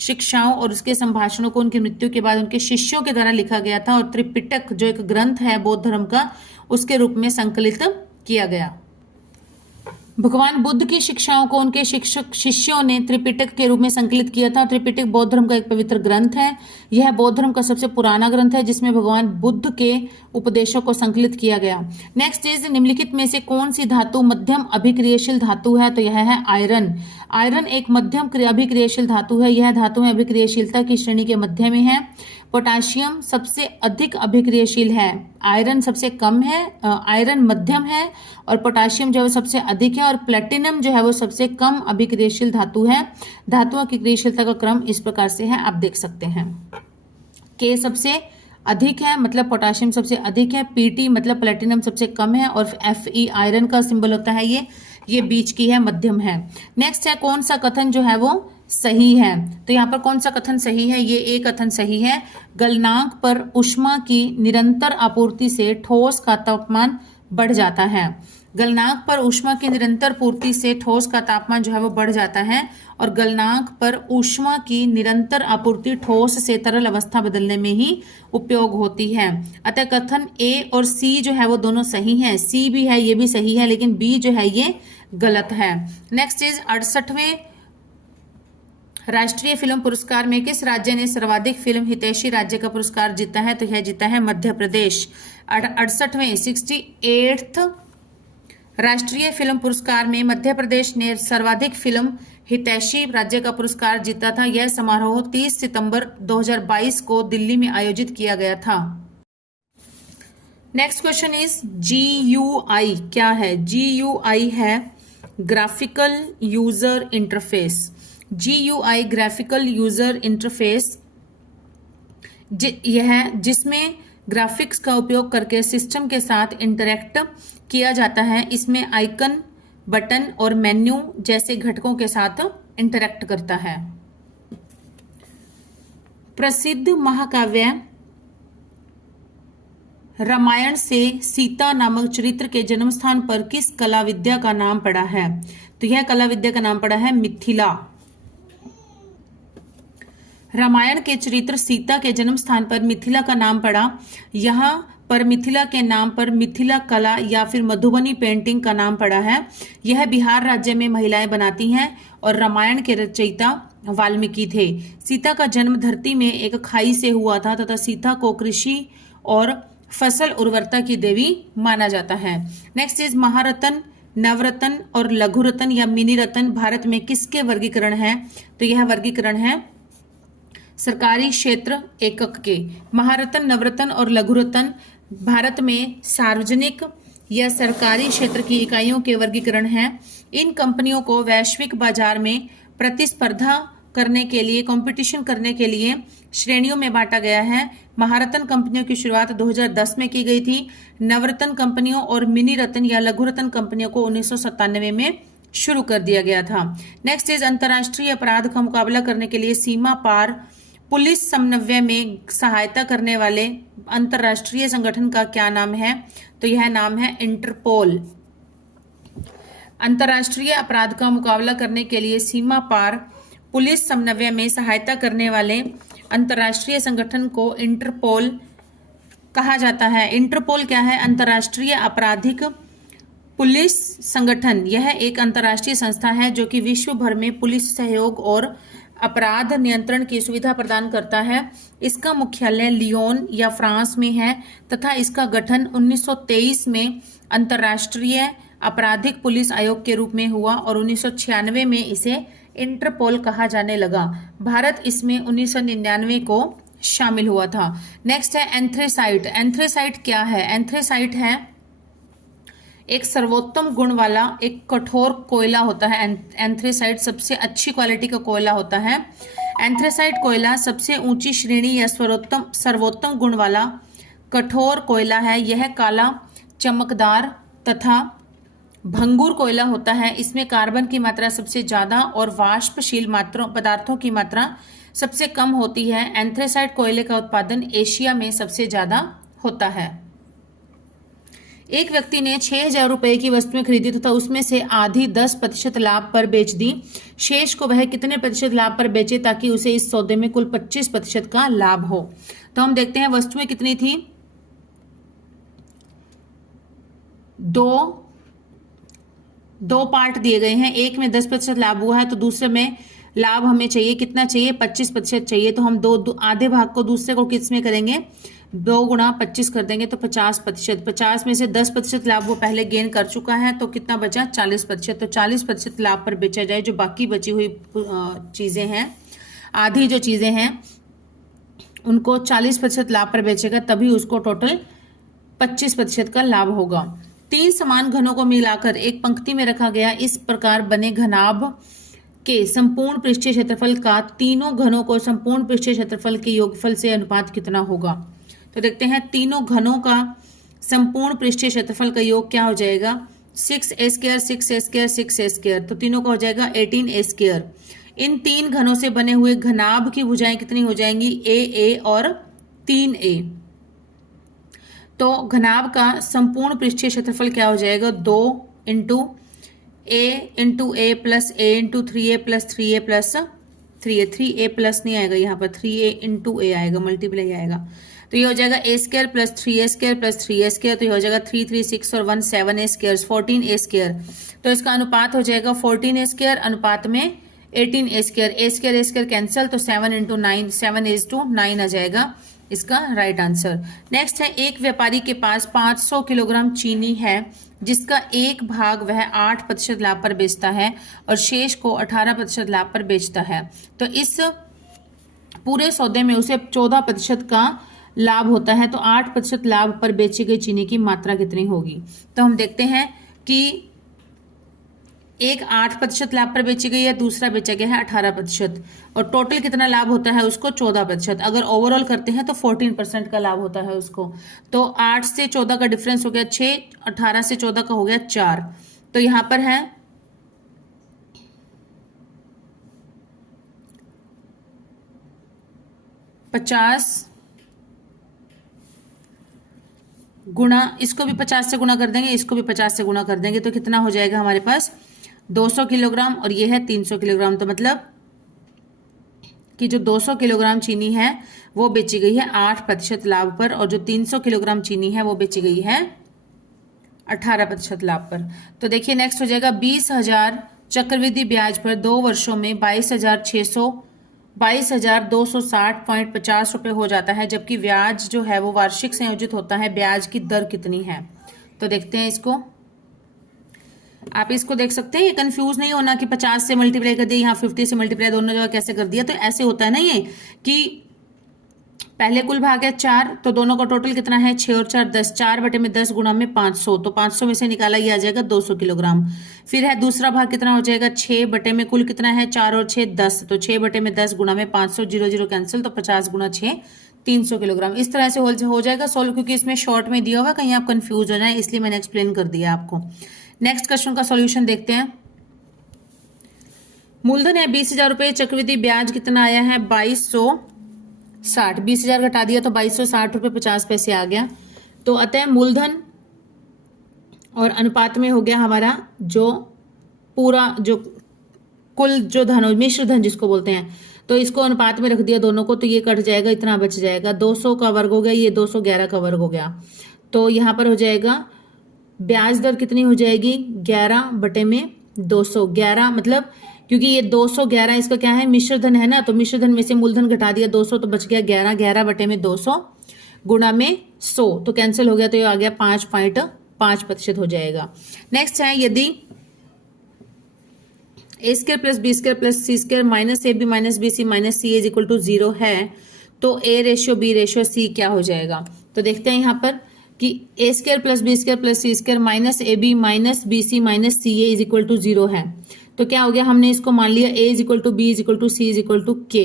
शिक्षाओं और उसके संभाषणों को उनकी मृत्यु के बाद उनके शिष्यों के द्वारा लिखा गया था और त्रिपिटक जो एक ग्रंथ है बौद्ध धर्म का, उसके रूप में संकलित किया गया। भगवान बुद्ध की शिक्षाओं को उनके शिष्यों ने त्रिपिटक के रूप में संकलित किया था। त्रिपिटक बौद्ध धर्म का एक पवित्र ग्रंथ है। यह बौद्ध धर्म का सबसे पुराना ग्रंथ है जिसमें भगवान बुद्ध के उपदेशों को संकलित किया गया। नेक्स्ट इज, निम्नलिखित में से कौन सी धातु मध्यम अभिक्रियाशील धातु है? तो यह है आयरन। आयरन एक मध्यम अभिक्रियाशील धातु है। यह धातु में अभिक्रियाशीलता की श्रेणी के मध्य में है। पोटाशियम सबसे अधिक अभिक्रियाशील है, आयरन सबसे कम है, आयरन मध्यम है और पोटाशियम जो है सबसे अधिक है और प्लेटिनम जो है वो सबसे कम अभिक्रियाशील धातु है। धातुओं की क्रियाशीलता का क्रम इस प्रकार से है, आप देख सकते हैं। के सबसे अधिक है मतलब पोटाशियम सबसे अधिक है, पीटी मतलब प्लेटिनम सबसे कम है और Fe आयरन का सिंबल होता है ये बीच की है, मध्यम है। नेक्स्ट है, कौन सा कथन जो है वो सही है? तो यहाँ पर कौन सा कथन सही है? ये एक कथन सही है। गलनांक पर ऊष्मा की निरंतर आपूर्ति से ठोस का तापमान बढ़ जाता है। गलनांक पर ऊष्मा की निरंतर पूर्ति से ठोस का तापमान जो है वो बढ़ जाता है और गलनांक पर ऊष्मा की निरंतर आपूर्ति ठोस से तरल अवस्था बदलने में ही उपयोग होती है। अतः कथन ए और सी जो है वो दोनों सही हैं। सी भी है, ये भी सही है, लेकिन बी जो है ये गलत है। नेक्स्ट इज 68वें राष्ट्रीय फिल्म पुरस्कार में किस राज्य ने सर्वाधिक फिल्म हितैषी राज्य का पुरस्कार जीता है? तो यह जीता है मध्य प्रदेश। 68वें 68th राष्ट्रीय फिल्म पुरस्कार में मध्य प्रदेश ने सर्वाधिक फिल्म हितैषी राज्य का पुरस्कार जीता था। यह समारोह 30 सितंबर 2022 को दिल्ली में आयोजित किया गया था। नेक्स्ट क्वेश्चन इज GUI क्या है? GUI है graphical user interface. GUI graphical user interface यह है जिसमें ग्राफिक्स का उपयोग करके सिस्टम के साथ इंटरैक्ट किया जाता है। इसमें आइकन, बटन और मेन्यू जैसे घटकों के साथ इंटरैक्ट करता है। प्रसिद्ध महाकाव्य रामायण से सीता नामक चरित्र के जन्म स्थान पर किस कला विद्या का नाम पड़ा है? तो यह कला विद्या का नाम पड़ा है मिथिला। रामायण के चरित्र सीता के जन्म स्थान पर मिथिला का नाम पड़ा। यहाँ पर मिथिला के नाम पर मिथिला कला या फिर मधुबनी पेंटिंग का नाम पड़ा है। यह बिहार राज्य में महिलाएं बनाती हैं और रामायण के रचयिता वाल्मीकि थे। सीता का जन्म धरती में एक खाई से हुआ था तथा सीता को कृषि और फसल उर्वरता की देवी माना जाता है। नेक्स्ट इज महारत्न, नवरत्न और लघु रत्न या मिनी रत्न भारत में किसके वर्गीकरण है? तो यह वर्गीकरण है सरकारी क्षेत्र एकक के। महारत्न, नवरत्न और लघु रत्न भारत में सार्वजनिक या सरकारी क्षेत्र की इकाइयों के वर्गीकरण हैं। इन कंपनियों को वैश्विक बाजार में प्रतिस्पर्धा करने के लिए, कंपटीशन करने के लिए श्रेणियों में बांटा गया है। महारत्न कंपनियों की शुरुआत 2010 में की गई थी। नवरत्न कंपनियों और मिनी रत्न या लघु रत्न कंपनियों को 1997 में शुरू कर दिया गया था। नेक्स्ट इज अंतर्राष्ट्रीय अपराध का मुकाबला करने के लिए सीमा पार पुलिस समन्वय में सहायता करने वाले अंतर्राष्ट्रीय संगठन का क्या नाम है? तो यह नाम है इंटरपोल। अंतर्राष्ट्रीय अपराध का मुकाबला करने के लिए सीमा पार पुलिस समन्वय में सहायता करने वाले अंतर्राष्ट्रीय संगठन को इंटरपोल कहा जाता है। इंटरपोल क्या है? अंतर्राष्ट्रीय आपराधिक पुलिस संगठन। यह एक अंतर्राष्ट्रीय संस्था है जो कि विश्व भर में पुलिस सहयोग और अपराध नियंत्रण की सुविधा प्रदान करता है। इसका मुख्यालय लियोन या फ्रांस में है तथा इसका गठन 1923 में अंतर्राष्ट्रीय आपराधिक पुलिस आयोग के रूप में हुआ और 1996 में इसे इंटरपोल कहा जाने लगा। भारत इसमें 1999 को शामिल हुआ था। नेक्स्ट है एंथ्रेसाइट। एंथ्रेसाइट क्या है? एंथ्रेसाइट है एक सर्वोत्तम गुण वाला एक कठोर कोयला होता है। एंथ्रेसाइट सबसे अच्छी क्वालिटी का कोयला होता है। एंथ्रेसाइट कोयला सबसे ऊंची श्रेणी या सर्वोत्तम गुण वाला कठोर कोयला है। यह काला, चमकदार तथा भंगुर कोयला होता है। इसमें कार्बन की मात्रा सबसे ज्यादा और वाष्पशील पदार्थों की मात्रा सबसे कम होती है। एंथ्रेसाइट कोयले का उत्पादन एशिया में सबसे ज्यादा होता है। एक व्यक्ति ने 6,000 रुपए की वस्तुएं खरीदी तथा उसमें से आधी 10% लाभ पर बेच दी। शेष को वह कितने प्रतिशत लाभ पर बेचे ताकि उसे इस सौदे में कुल 25% का लाभ हो। तो हम देखते हैं वस्तुएं कितनी थी, दो पार्ट दिए गए हैं। एक में 10% लाभ हुआ है तो दूसरे में लाभ हमें चाहिए, कितना चाहिए, 25% चाहिए। तो हम दो आधे भाग को दूसरे को किस में करेंगे, 2 गुणा 25 कर देंगे तो 50%। 50 में से 10% लाभ वो पहले गेन कर चुका है तो कितना बचा, 40%। तो 40% लाभ पर बेचा जाए। जो बाकी बची हुई चीजें हैं, आधी जो चीजें हैं उनको 40% लाभ पर बेचेगा, तभी उसको टोटल 25% का लाभ होगा। 3 समान घनों को मिलाकर एक पंक्ति में रखा गया इस प्रकार बने घनाभ के संपूर्ण पृष्ठीय क्षेत्रफल का तीनों घनों को संपूर्ण पृष्ठीय क्षेत्रफल के योगफल से अनुपात कितना होगा। तो देखते हैं, तीनों घनों का संपूर्ण पृष्ठीय क्षेत्रफल का योग क्या हो जाएगा, 6a², 6a², 6a²। तो तीनों का हो जाएगा 18a²। इन 3 घनों से बने हुए घनाभ की भुजाएं कितनी हो जाएंगी, a और 3a। तो घनाभ का संपूर्ण पृष्ठीय क्षेत्रफल क्या हो जाएगा, 2 into a plus a into 3a plus 3a plus 3a। 3a plus नहीं आएगा यहाँ पर, 3a इंटू a आएगा, मल्टीप्लाई आएगा। तो ये हो जाएगा a² plus 3a² plus 3a²। तो ये हो जाएगा 3, 3, 6 और 1 7a², 14a²। तो इसका अनुपात हो जाएगा 14a² अनुपात में 18a²। a² कैंसिल, तो 7 इंटू 9, 7:9 आ जाएगा इसका राइट आंसर। नेक्स्ट है, एक व्यापारी के पास 500 किलोग्राम चीनी है जिसका एक भाग वह 8% लाभ पर बेचता है और शेष को 18% लाभ पर बेचता है। तो इस पूरे सौदे में उसे 14% का लाभ होता है। तो 8% लाभ पर बेची गई चीनी की मात्रा कितनी होगी। तो हम देखते हैं कि एक 8% लाभ पर बेची गई है, दूसरा बेचा गया है 18%, और टोटल कितना लाभ होता है उसको, 14%। अगर ओवरऑल करते हैं तो 14% का लाभ होता है उसको। तो 8 से 14 का डिफरेंस हो गया 6, 18 से 14 का हो गया 4। तो यहां पर है 50 गुणा, इसको भी 50 से गुणा कर देंगे, इसको भी 50 से गुणा कर देंगे, तो कितना हो जाएगा हमारे पास 200 किलोग्राम, और ये है 300 किलोग्राम। तो मतलब कि जो 200 किलोग्राम चीनी है वो बेची गई है 8% लाभ पर, और जो 300 किलोग्राम चीनी है वो बेची गई है 18% लाभ पर। तो देखिए नेक्स्ट हो जाएगा 20,000 चक्रवृद्धि ब्याज पर 2 वर्षों में 22,260.50 रुपए हो जाता है, जबकि ब्याज जो है वो वार्षिक संयोजित होता है। ब्याज की दर कितनी है। तो देखते हैं इसको, आप इसको देख सकते हैं। ये कंफ्यूज नहीं होना कि 50 से मल्टीप्लाई कर दिया, यहाँ 50 से मल्टीप्लाई दोनों जगह कैसे कर दिया। तो ऐसे होता है ना ये कि पहले कुल भाग है 4, तो दोनों का टोटल कितना है, 6 और 4 10, 4/10 गुणा में 500। तो 500 में से निकाला ये आ जाएगा 200 किलोग्राम। फिर है दूसरा भाग कितना हो जाएगा, 6 बटे में कुल कितना है, 4 और 6 10, तो 6/10 गुणा में 500, 0 0 कैंसिल, तो 50 गुणा 6 300 किलोग्राम। इस तरह से हो जाएगा सोल्व, क्योंकि इसमें शॉर्ट में दिया हुआ, कहीं आप कंफ्यूज हो जाए इसलिए मैंने एक्सप्लेन कर दिया आपको। नेक्स्ट क्वेश्चन का सॉल्यूशन देखते हैं। मूलधन है 20,000 रुपए, चक्रवृद्धि ब्याज कितना आया है 2260। 20,000 घटा दिया तो 2260 रुपए 50 पैसे आ गया। तो अतः मूलधन और अनुपात में हो गया हमारा जो पूरा जो कुल जो धन, मिश्र धन जिसको बोलते हैं, तो इसको अनुपात में रख दिया दोनों को, तो ये कट जाएगा, इतना बच जाएगा। 200 का वर्ग हो गया, ये 211 का वर्ग हो गया। तो यहाँ पर हो जाएगा ब्याज दर कितनी हो जाएगी, 11/200। 11 मतलब क्योंकि ये 211 इसका क्या है, मिश्र धन है ना, तो मिश्र धन में से मूलधन घटा दिया 200, तो बच गया 11। 11/200 गुणा में 100, तो कैंसिल हो गया, तो ये आ गया 5.5% हो जाएगा। नेक्स्ट है, यदि a² plus b² plus c² minus ab minus bc minus c is equal to 0 है, तो a/b/c क्या हो जाएगा। तो देखते हैं यहाँ पर कि a² plus b² plus c² minus ab minus bc minus ca is equal to 0 है। तो क्या हो गया, हमने इसको मान लिया a is equal to b is equal to c is equal to k।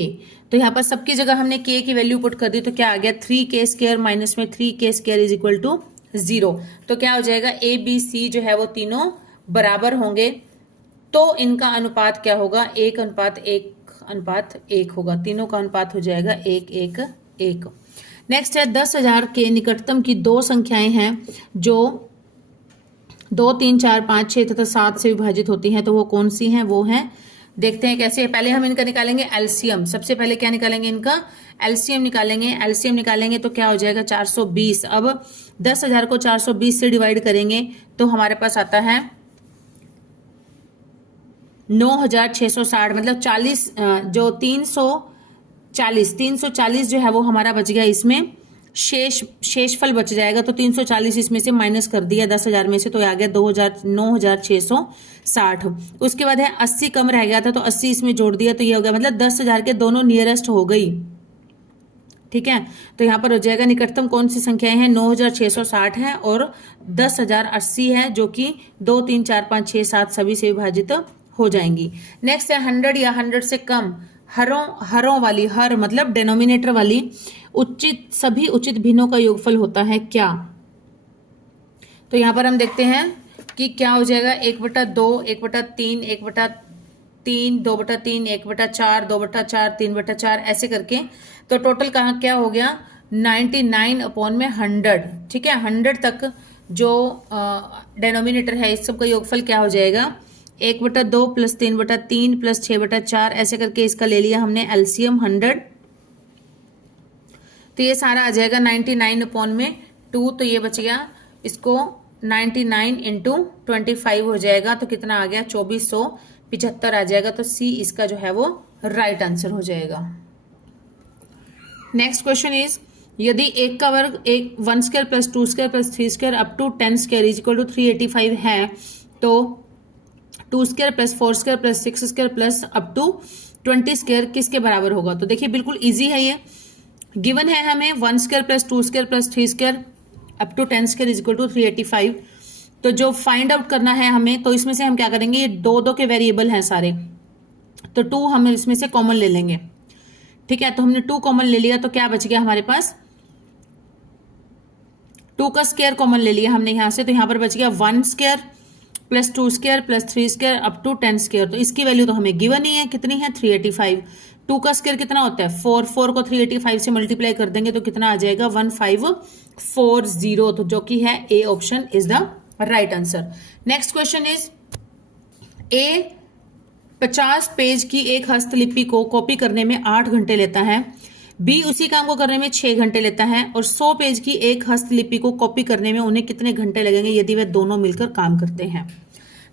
तो यहाँ पर सबकी जगह हमने k की वैल्यू पुट कर दी, तो क्या आ गया 3k² माइनस में 3k² इज इक्वल टू 0। तो क्या हो जाएगा, a b c जो है वो तीनों बराबर होंगे, तो इनका अनुपात क्या होगा, 1:1:1 होगा। तीनों का अनुपात हो जाएगा 1:1:1। नेक्स्ट है 10,000 के निकटतम की दो संख्याएं हैं जो 2, 3, 4, 5, 6 तथा 7 से विभाजित होती हैं, तो वो कौन सी हैं? वो हैं, देखते हैं कैसे। पहले हम इनका निकालेंगे एलसीएम। सबसे पहले क्या निकालेंगे? इनका एलसीएम निकालेंगे। एलसीएम निकालेंगे तो क्या हो जाएगा? 420। अब 10,000 को 420 से डिवाइड करेंगे तो हमारे पास आता है 9,660, मतलब 40 जो 340 जो है वो हमारा बच गया। इसमें शेषफल बच जाएगा, तो 340 इसमें से माइनस कर दिया 10,000 में से, तो आ गया 9,660। उसके बाद है 80 कम रह गया था, तो 80 इसमें जोड़ दिया, तो ये हो गया, मतलब 10,000 के दोनों नियरेस्ट हो गई। ठीक है, तो यहाँ पर हो जाएगा निकटतम कौन सी संख्याएं हैं? 9,660 है और 10,080 है, जो कि 2, 3, 4, 5, 6, 7 सभी से विभाजित हो जाएंगी। नेक्स्ट है 100 या 100 से कम हरों वाली, हर मतलब डेनोमिनेटर वाली सभी उचित भिन्नों का योगफल होता है क्या? तो यहां पर हम देखते हैं कि क्या हो जाएगा। 1/2, 1/3, 1/3, 2/3, 1/4, 2/4, 3/4 ऐसे करके, तो टोटल कहाँ क्या हो गया? 99/100। ठीक है, 100 तक जो डेनोमिनेटर है इस सब का योगफल क्या हो जाएगा? 1/2 प्लस 3/3 प्लस 6/4 ऐसे करके इसका ले लिया हमने एलसीएम 100। तो ये सारा आ जाएगा 99/2, तो ये बच गया। इसको 99 इंटू 25 हो जाएगा, तो कितना आ गया? 2475 आ जाएगा। तो सी इसका जो है वो राइट आंसर हो जाएगा। नेक्स्ट क्वेश्चन इज, यदि 1 का वर्ग 1 square plus 2 square plus 3 square up to 10 square is equal to 385 है, तो 2 square plus 4 square plus 6 square plus up to 20 square किसके बराबर होगा? तो देखिए बिल्कुल इजी है ये। गिवन है हमें 1 square plus 2 square plus 3 square up to 10 square is equal to 385। तो जो फाइंड आउट करना है हमें, तो इसमें से हम क्या करेंगे? ये 2 के वेरिएबल हैं सारे, तो 2 हम इसमें से कॉमन ले लेंगे। ठीक है, तो हमने 2 कॉमन ले लिया, तो क्या बच गया हमारे पास? 2 का स्क्वायर कॉमन ले लिया हमने यहां से, तो यहां पर बच गया 1 square plus 2 square plus 3 square up to 10 square. तो इसकी वैल्यू तो हमें गिवन ही है, कितनी है? 385। 2 का स्क्वायर कितना होता है? 4 को 385 से मल्टीप्लाई कर देंगे तो कितना आ जाएगा? 1540, तो जो कि है A option is the right answer. Next question is, A 50 page की एक हस्तलिपि को कॉपी करने में 8 घंटे लेता है, बी उसी काम को करने में 6 घंटे लेता है, और 100 पेज की एक हस्तलिपि को कॉपी करने में उन्हें कितने घंटे लगेंगे यदि वे दोनों मिलकर काम करते हैं?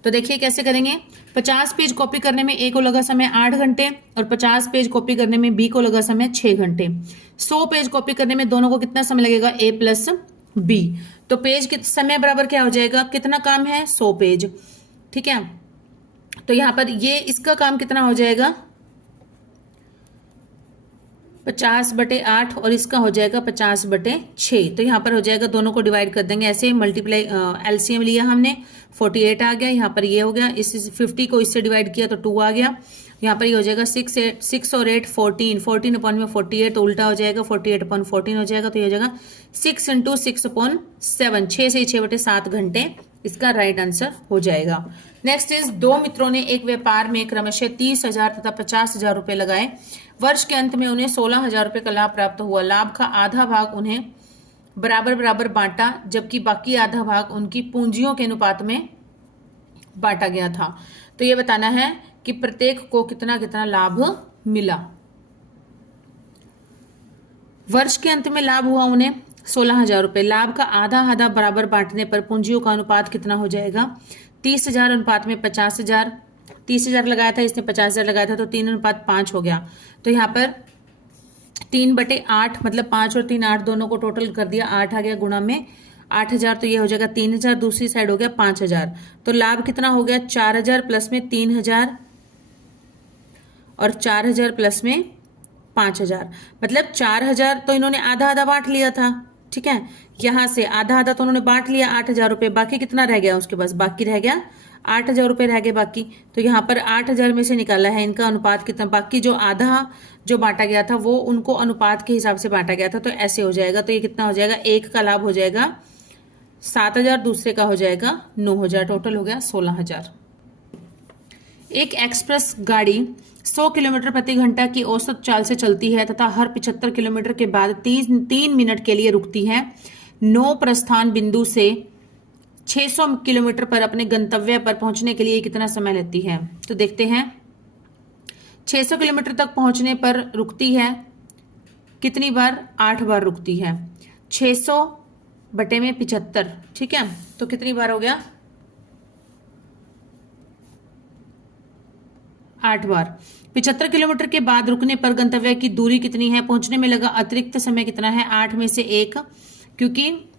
तो देखिए कैसे करेंगे। 50 पेज कॉपी करने में ए को लगा समय 8 घंटे और 50 पेज कॉपी करने में बी को लगा समय 6 घंटे। 100 पेज कॉपी करने में दोनों को कितना समय लगेगा? ए प्लस बी। तो पेज के समय बराबर क्या हो जाएगा? कितना काम है? 100 पेज। ठीक है, तो यहां पर ये इसका काम कितना हो जाएगा? 50/8 और इसका हो जाएगा 50/6। तो यहाँ पर हो जाएगा, दोनों को डिवाइड कर देंगे ऐसे, मल्टीप्लाई एलसीएम लिया हमने, 48 आ गया। यहाँ पर ये हो गया, इस 50 को इससे डिवाइड किया तो 2 आ गया। यहाँ पर ये हो जाएगा 6 और 8 14, 14 अपॉन में 48 तो उल्टा हो जाएगा, 48/14 हो जाएगा। तो ये हो जाएगा 6 × 6/7, 6 से 6/7 घंटे इसका राइट आंसर हो जाएगा। नेक्स्ट इज, 2 मित्रों ने एक व्यापार में क्रमशः 30,000 तथा 50,000 रुपए लगाए। वर्ष के अंत में उन्हें 16,000 रुपए का लाभ प्राप्त हुआ। लाभ का आधा भाग उन्हें बराबर बराबर बांटा, जबकि बाकी आधा भाग उनकी पूंजियों के अनुपात में बांटा गया था। तो ये बताना है कि प्रत्येक को कितना कितना लाभ मिला। वर्ष के अंत में लाभ हुआ उन्हें 16,000 रुपए। लाभ का आधा आधा बराबर बांटने पर पूंजियों का अनुपात कितना हो जाएगा? 30,000 अनुपात में 50,000। 30,000 लगाया था, इसने 50,000 लगाया था, तो 3:5 हो गया। तो यहाँ पर 3/8 मतलब 5 और 3 8 दोनों को टोटल कर दिया, 8 आ गया गुणा में 8,000, तो ये हो जाएगा 3,000, दूसरी साइड हो गया 5,000। तो लाभ कितना हो गया? 4,000 प्लस में 3,000 और 4,000 प्लस में 5,000, मतलब 4,000 तो इन्होंने आधा आधा बांट लिया था। ठीक है, यहां से आधा आधा तो उन्होंने बांट लिया 8,000 रुपए, बाकी कितना रह गया उसके पास? बाकी रह गया 8,000 रुपए रह गए बाकी। तो यहाँ पर 8,000 में से निकाला है इनका अनुपात कितना, बाकी जो आधा जो बांटा गया था वो उनको अनुपात के हिसाब से बांटा गया था, तो ऐसे हो जाएगा। तो ये कितना हो जाएगा? एक का लाभ हो जाएगा 7,000, दूसरे का हो जाएगा 9,000, टोटल हो गया 16,000। एक एक्सप्रेस गाड़ी 100 किलोमीटर प्रति घंटा की औसत चाल से चलती है तथा हर 75 किलोमीटर के बाद 3 मिनट के लिए रुकती है। नो प्रस्थान बिंदु से 600 किलोमीटर पर अपने गंतव्य पर पहुंचने के लिए कितना समय लेती है? तो देखते हैं, 600 किलोमीटर तक पहुंचने पर रुकती है कितनी बार? 8 बार रुकती है। 600 बटे में 75, ठीक है, तो कितनी बार हो गया? 8 बार। 75 किलोमीटर के बाद रुकने पर गंतव्य की दूरी कितनी है? पहुंचने में लगा अतिरिक्त समय कितना है? 8 में से 1, क्योंकि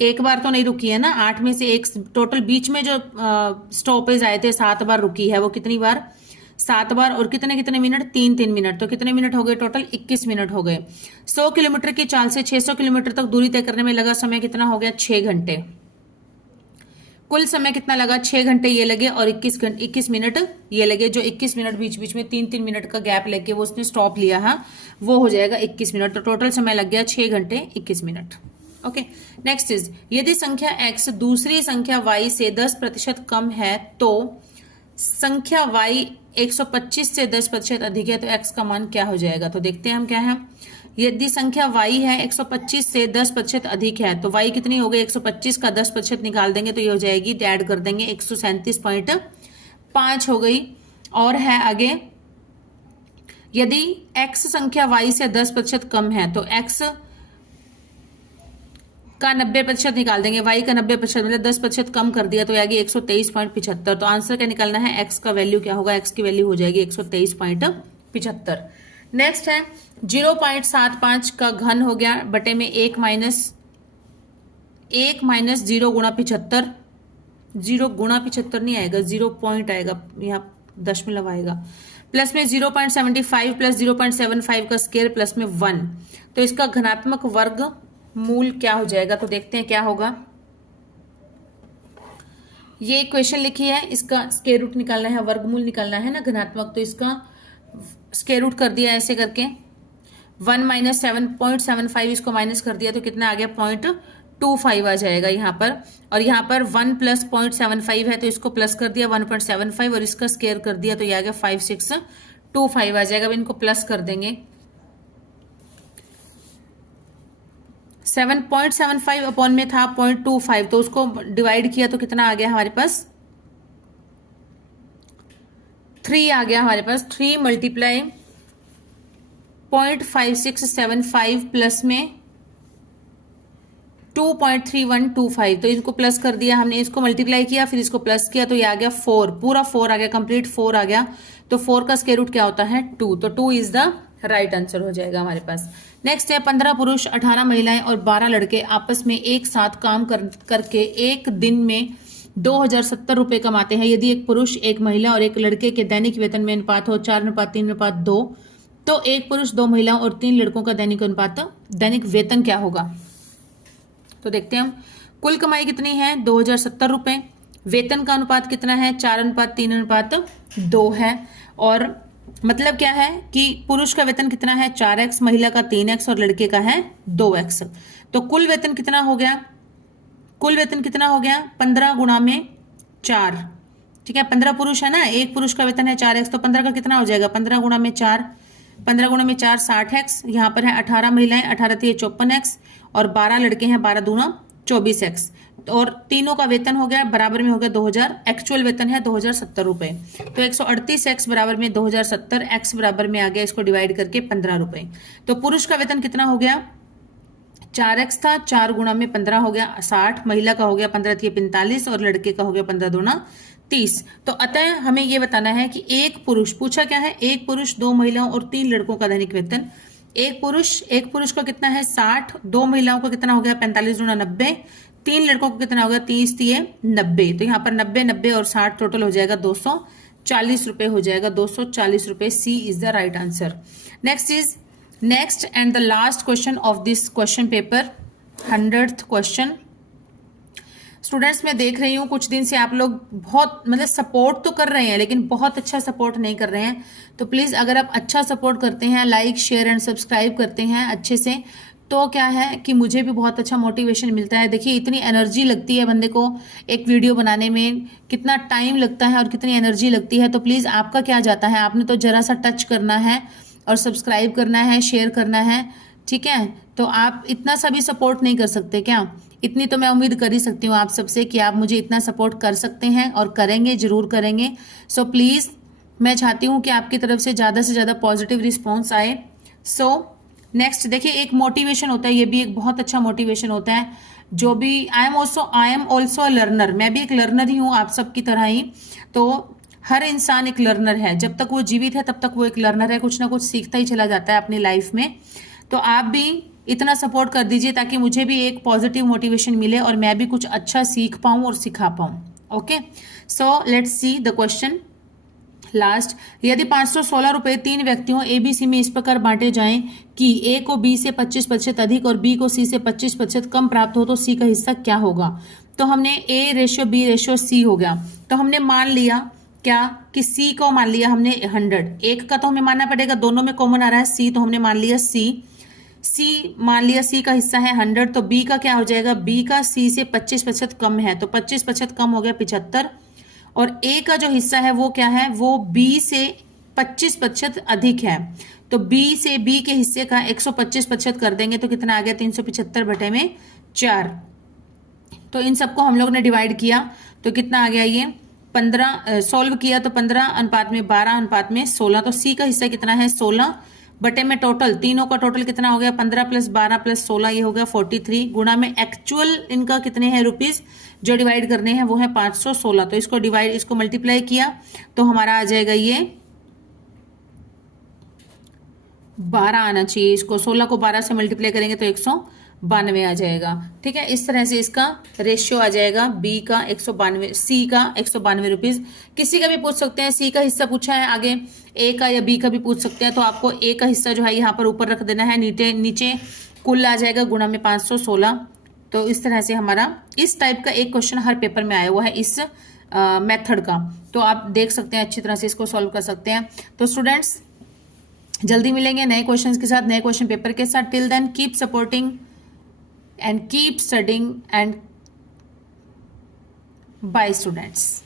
एक बार तो नहीं रुकी है ना, 8 में से 1 टोटल बीच में जो स्टॉपेज आए थे 7 बार रुकी है, वो कितनी बार? 7 बार। और कितने कितने मिनट? 3 मिनट। तो कितने मिनट हो गए टोटल? 21 मिनट हो गए। 100 किलोमीटर की चाल से 600 किलोमीटर तक दूरी तय करने में लगा समय कितना हो गया? 6 घंटे। कुल समय कितना लगा? 6 घंटे ये लगे और 21 मिनट ये लगे। जो 21 मिनट बीच बीच में 3 मिनट का गैप लेके वो उसने स्टॉप लिया है, वो हो जाएगा 21 मिनट। तो टोटल समय लग गया 6 घंटे 21 मिनट। ओके, नेक्स्ट इज, यदि संख्या x दूसरी संख्या y से 10% कम है तो संख्या y 125 से 10% अधिक है, तो x का मान क्या हो जाएगा? तो देखते हैं हम क्या है। यदि संख्या y है 125 से 10% अधिक है तो y कितनी हो गई? 125 का 10% निकाल देंगे तो ये हो जाएगी, ऐड कर देंगे, 137.5 हो गई। और है आगे, यदि x संख्या y से 10% कम है तो x का 90% निकाल देंगे, y का 90% मतलब 10% कम कर दिया तो आएगी 123.75। तो आंसर क्या निकालना है? x का वैल्यू क्या होगा? x की वैल्यू हो जाएगी 123.75। नेक्स्ट है 0.75 का घन हो गया बटे में 1 माइनस 0 गुणा 75। 0 गुणा 75 नहीं आएगा, 0 पॉइंट आएगा, यहाँ दशमलव आएगा। प्लस में 0.75 प्लस 0.75 का स्क्वायर प्लस में 1, तो इसका घनात्मक वर्ग मूल क्या हो जाएगा? तो देखते हैं क्या होगा। ये इक्वेशन लिखी है, इसका स्क्वायर रूट निकालना है, वर्गमूल निकालना है ना घनात्मक, तो इसका स्क्वायर रूट कर दिया ऐसे करके। 1 माइनस 7.75 इसको माइनस कर दिया तो कितना आ गया? 0.25 आ जाएगा यहाँ पर। और यहाँ पर 1 प्लस 0.75 है तो इसको प्लस कर दिया 1.75 और इसका स्क्वायर कर दिया तो ये आ गया 5625 आ जाएगा। अब इनको प्लस कर देंगे। 7.75 अपॉन में था 0.25, तो उसको डिवाइड किया तो कितना आ गया हमारे पास? 3 आ गया हमारे पास। 3 मल्टीप्लाई 0.5675 प्लस में 2.3125, तो इसको प्लस कर दिया हमने, इसको मल्टीप्लाई किया फिर इसको प्लस किया तो ये आ गया 4, पूरा 4 आ गया, कंप्लीट 4 आ गया। तो 4 का स्क्वायर रूट क्या होता है? 2, तो 2 इज द राइट आंसर हो जाएगा हमारे पास। नेक्स्ट है 15 पुरुष 18 महिलाएं और 12 लड़के आपस में एक साथ काम करके एक दिन में 2070 रुपए कमाते हैं। यदि एक पुरुष, एक महिला और एक लड़के के दैनिक वेतन में अनुपात हो 4:3:2, तो एक पुरुष, 2 महिलाओं और 3 लड़कों का दैनिक वेतन क्या होगा? तो देखते हैं हम। कुल कमाई कितनी है? 2070 रुपए। वेतन का अनुपात कितना है? 4:3:2 है। और मतलब क्या है कि पुरुष का वेतन कितना है? 4x, महिला का 3x और लड़के का है 2x। तो कुल वेतन कितना हो गया? कुल वेतन कितना हो गया? 15 गुणा में 4, ठीक है। 15 पुरुष है ना, एक पुरुष का वेतन है 4x, तो 15 का कितना हो जाएगा? 15 गुणा में 4, 15 गुणा में 4 60x। यहाँ पर है 18 महिलाएं, 18 × 54x और 12 लड़के हैं, 12 दूना 24x। और तीनों का वेतन हो गया बराबर में हो गया 2000, एक्चुअल वेतन है 2070 रुपए। तो 138x बराबर में 2070, x बराबर में आ गया इसको डिवाइड करके 15 रुपए। तो पुरुष का वेतन कितना हो गया? 4x था, 4 गुणा में 15 हो गया 60, महिला का हो गया 15 × 45 और लड़के का हो गया 15 दूना 30। तो अतः हमें यह बताना है कि एक पुरुष, पूछा क्या है? एक पुरुष, 2 महिलाओं और 3 लड़कों का दैनिक वेतन। एक पुरुष का कितना है? 60, 2 महिलाओं का कितना हो गया? 45 दूना 90, 3 लड़कों को कितना हो गया? 30 × 90। तो यहाँ पर 90, 90 और 60 टोटल हो जाएगा 240 रुपए हो जाएगा, 240 रुपए। C is the right answer. Next and the last question of this question paper, 100th question. Students, मैं देख रही हूँ कुछ दिन से आप लोग बहुत मतलब सपोर्ट तो कर रहे हैं लेकिन बहुत अच्छा सपोर्ट नहीं कर रहे हैं। तो प्लीज़ अगर आप अच्छा सपोर्ट करते हैं, लाइक शेयर एंड सब्सक्राइब करते हैं अच्छे से, तो क्या है कि मुझे भी बहुत अच्छा मोटिवेशन मिलता है। देखिए इतनी एनर्जी लगती है बंदे को एक वीडियो बनाने में, कितना टाइम लगता है और कितनी एनर्जी लगती है। तो प्लीज़ आपका क्या जाता है, आपने तो ज़रा सा टच करना है और सब्सक्राइब करना है, शेयर करना है, ठीक है। तो आप इतना सा भी सपोर्ट नहीं कर सकते क्या? इतनी तो मैं उम्मीद कर ही सकती हूँ आप सबसे कि आप मुझे इतना सपोर्ट कर सकते हैं और करेंगे, ज़रूर करेंगे। सो प्लीज़ मैं चाहती हूँ कि आपकी तरफ से ज़्यादा पॉजिटिव रिस्पॉन्स आए। सो नेक्स्ट देखिए, एक मोटिवेशन होता है, ये भी एक बहुत अच्छा मोटिवेशन होता है। जो भी I am also a learner, मैं भी एक लर्नर ही हूँ आप सबकी तरह ही। तो हर इंसान एक लर्नर है, जब तक वो जीवित है तब तक वो एक लर्नर है, कुछ ना कुछ सीखता ही चला जाता है अपनी लाइफ में। तो आप भी इतना सपोर्ट कर दीजिए ताकि मुझे भी एक पॉजिटिव मोटिवेशन मिले और मैं भी कुछ अच्छा सीख पाऊँ और सिखा पाऊँ। Okay, so let's see the question last. यदि 516 रुपए 3 व्यक्तियों ABC में इस प्रकार बांटे जाएं कि A को B से 25% अधिक और B को C से 25% कम प्राप्त हो तो C का हिस्सा क्या होगा? तो हमने A/B/C हो गया। तो हमने मान लिया क्या कि C को मान लिया हमने 100, एक का तो हमें मानना पड़ेगा, दोनों में कॉमन आ रहा है C, तो हमने मान लिया C मान लिया, C का हिस्सा है 100। तो B का क्या हो जाएगा? B का C से 25% कम है, तो 25% कम हो गया 75। और A का जो हिस्सा है वो क्या है? वो B से 25% अधिक है। तो B से B के हिस्से का 125% कर देंगे तो कितना आ गया? 375/4। तो इन सबको हम लोग ने डिवाइड किया तो कितना आ गया? ये 15 सॉल्व किया तो 15/12/16। तो C का हिस्सा कितना है? 16 बटे में टोटल, तीनों का टोटल कितना हो गया? 15 + 12 + 16, ये हो गया 43। गुणा में एक्चुअल इनका कितने हैं रुपीज जो डिवाइड करने हैं, वो है 516। तो इसको मल्टीप्लाई किया तो हमारा आ जाएगा ये 12 आना चाहिए। इसको 16 को 12 से मल्टीप्लाई करेंगे तो 192 आ जाएगा। ठीक है, इस तरह से इसका रेशियो आ जाएगा। B का 192, C का 192 रुपीज। किसी का भी पूछ सकते हैं, C का हिस्सा पूछा है, आगे A का या B का भी पूछ सकते हैं। तो आपको A का हिस्सा जो है यहाँ पर ऊपर रख देना है, नीचे कुल आ जाएगा गुणा में 516। तो इस तरह से हमारा इस टाइप का एक क्वेश्चन हर पेपर में आया हुआ है इस मेथड का। तो आप देख सकते हैं, अच्छी तरह से इसको सॉल्व कर सकते हैं। तो स्टूडेंट्स जल्दी मिलेंगे नए क्वेश्चंस के साथ, नए क्वेश्चन पेपर के साथ। Till then keep supporting and keep studying, and bye students.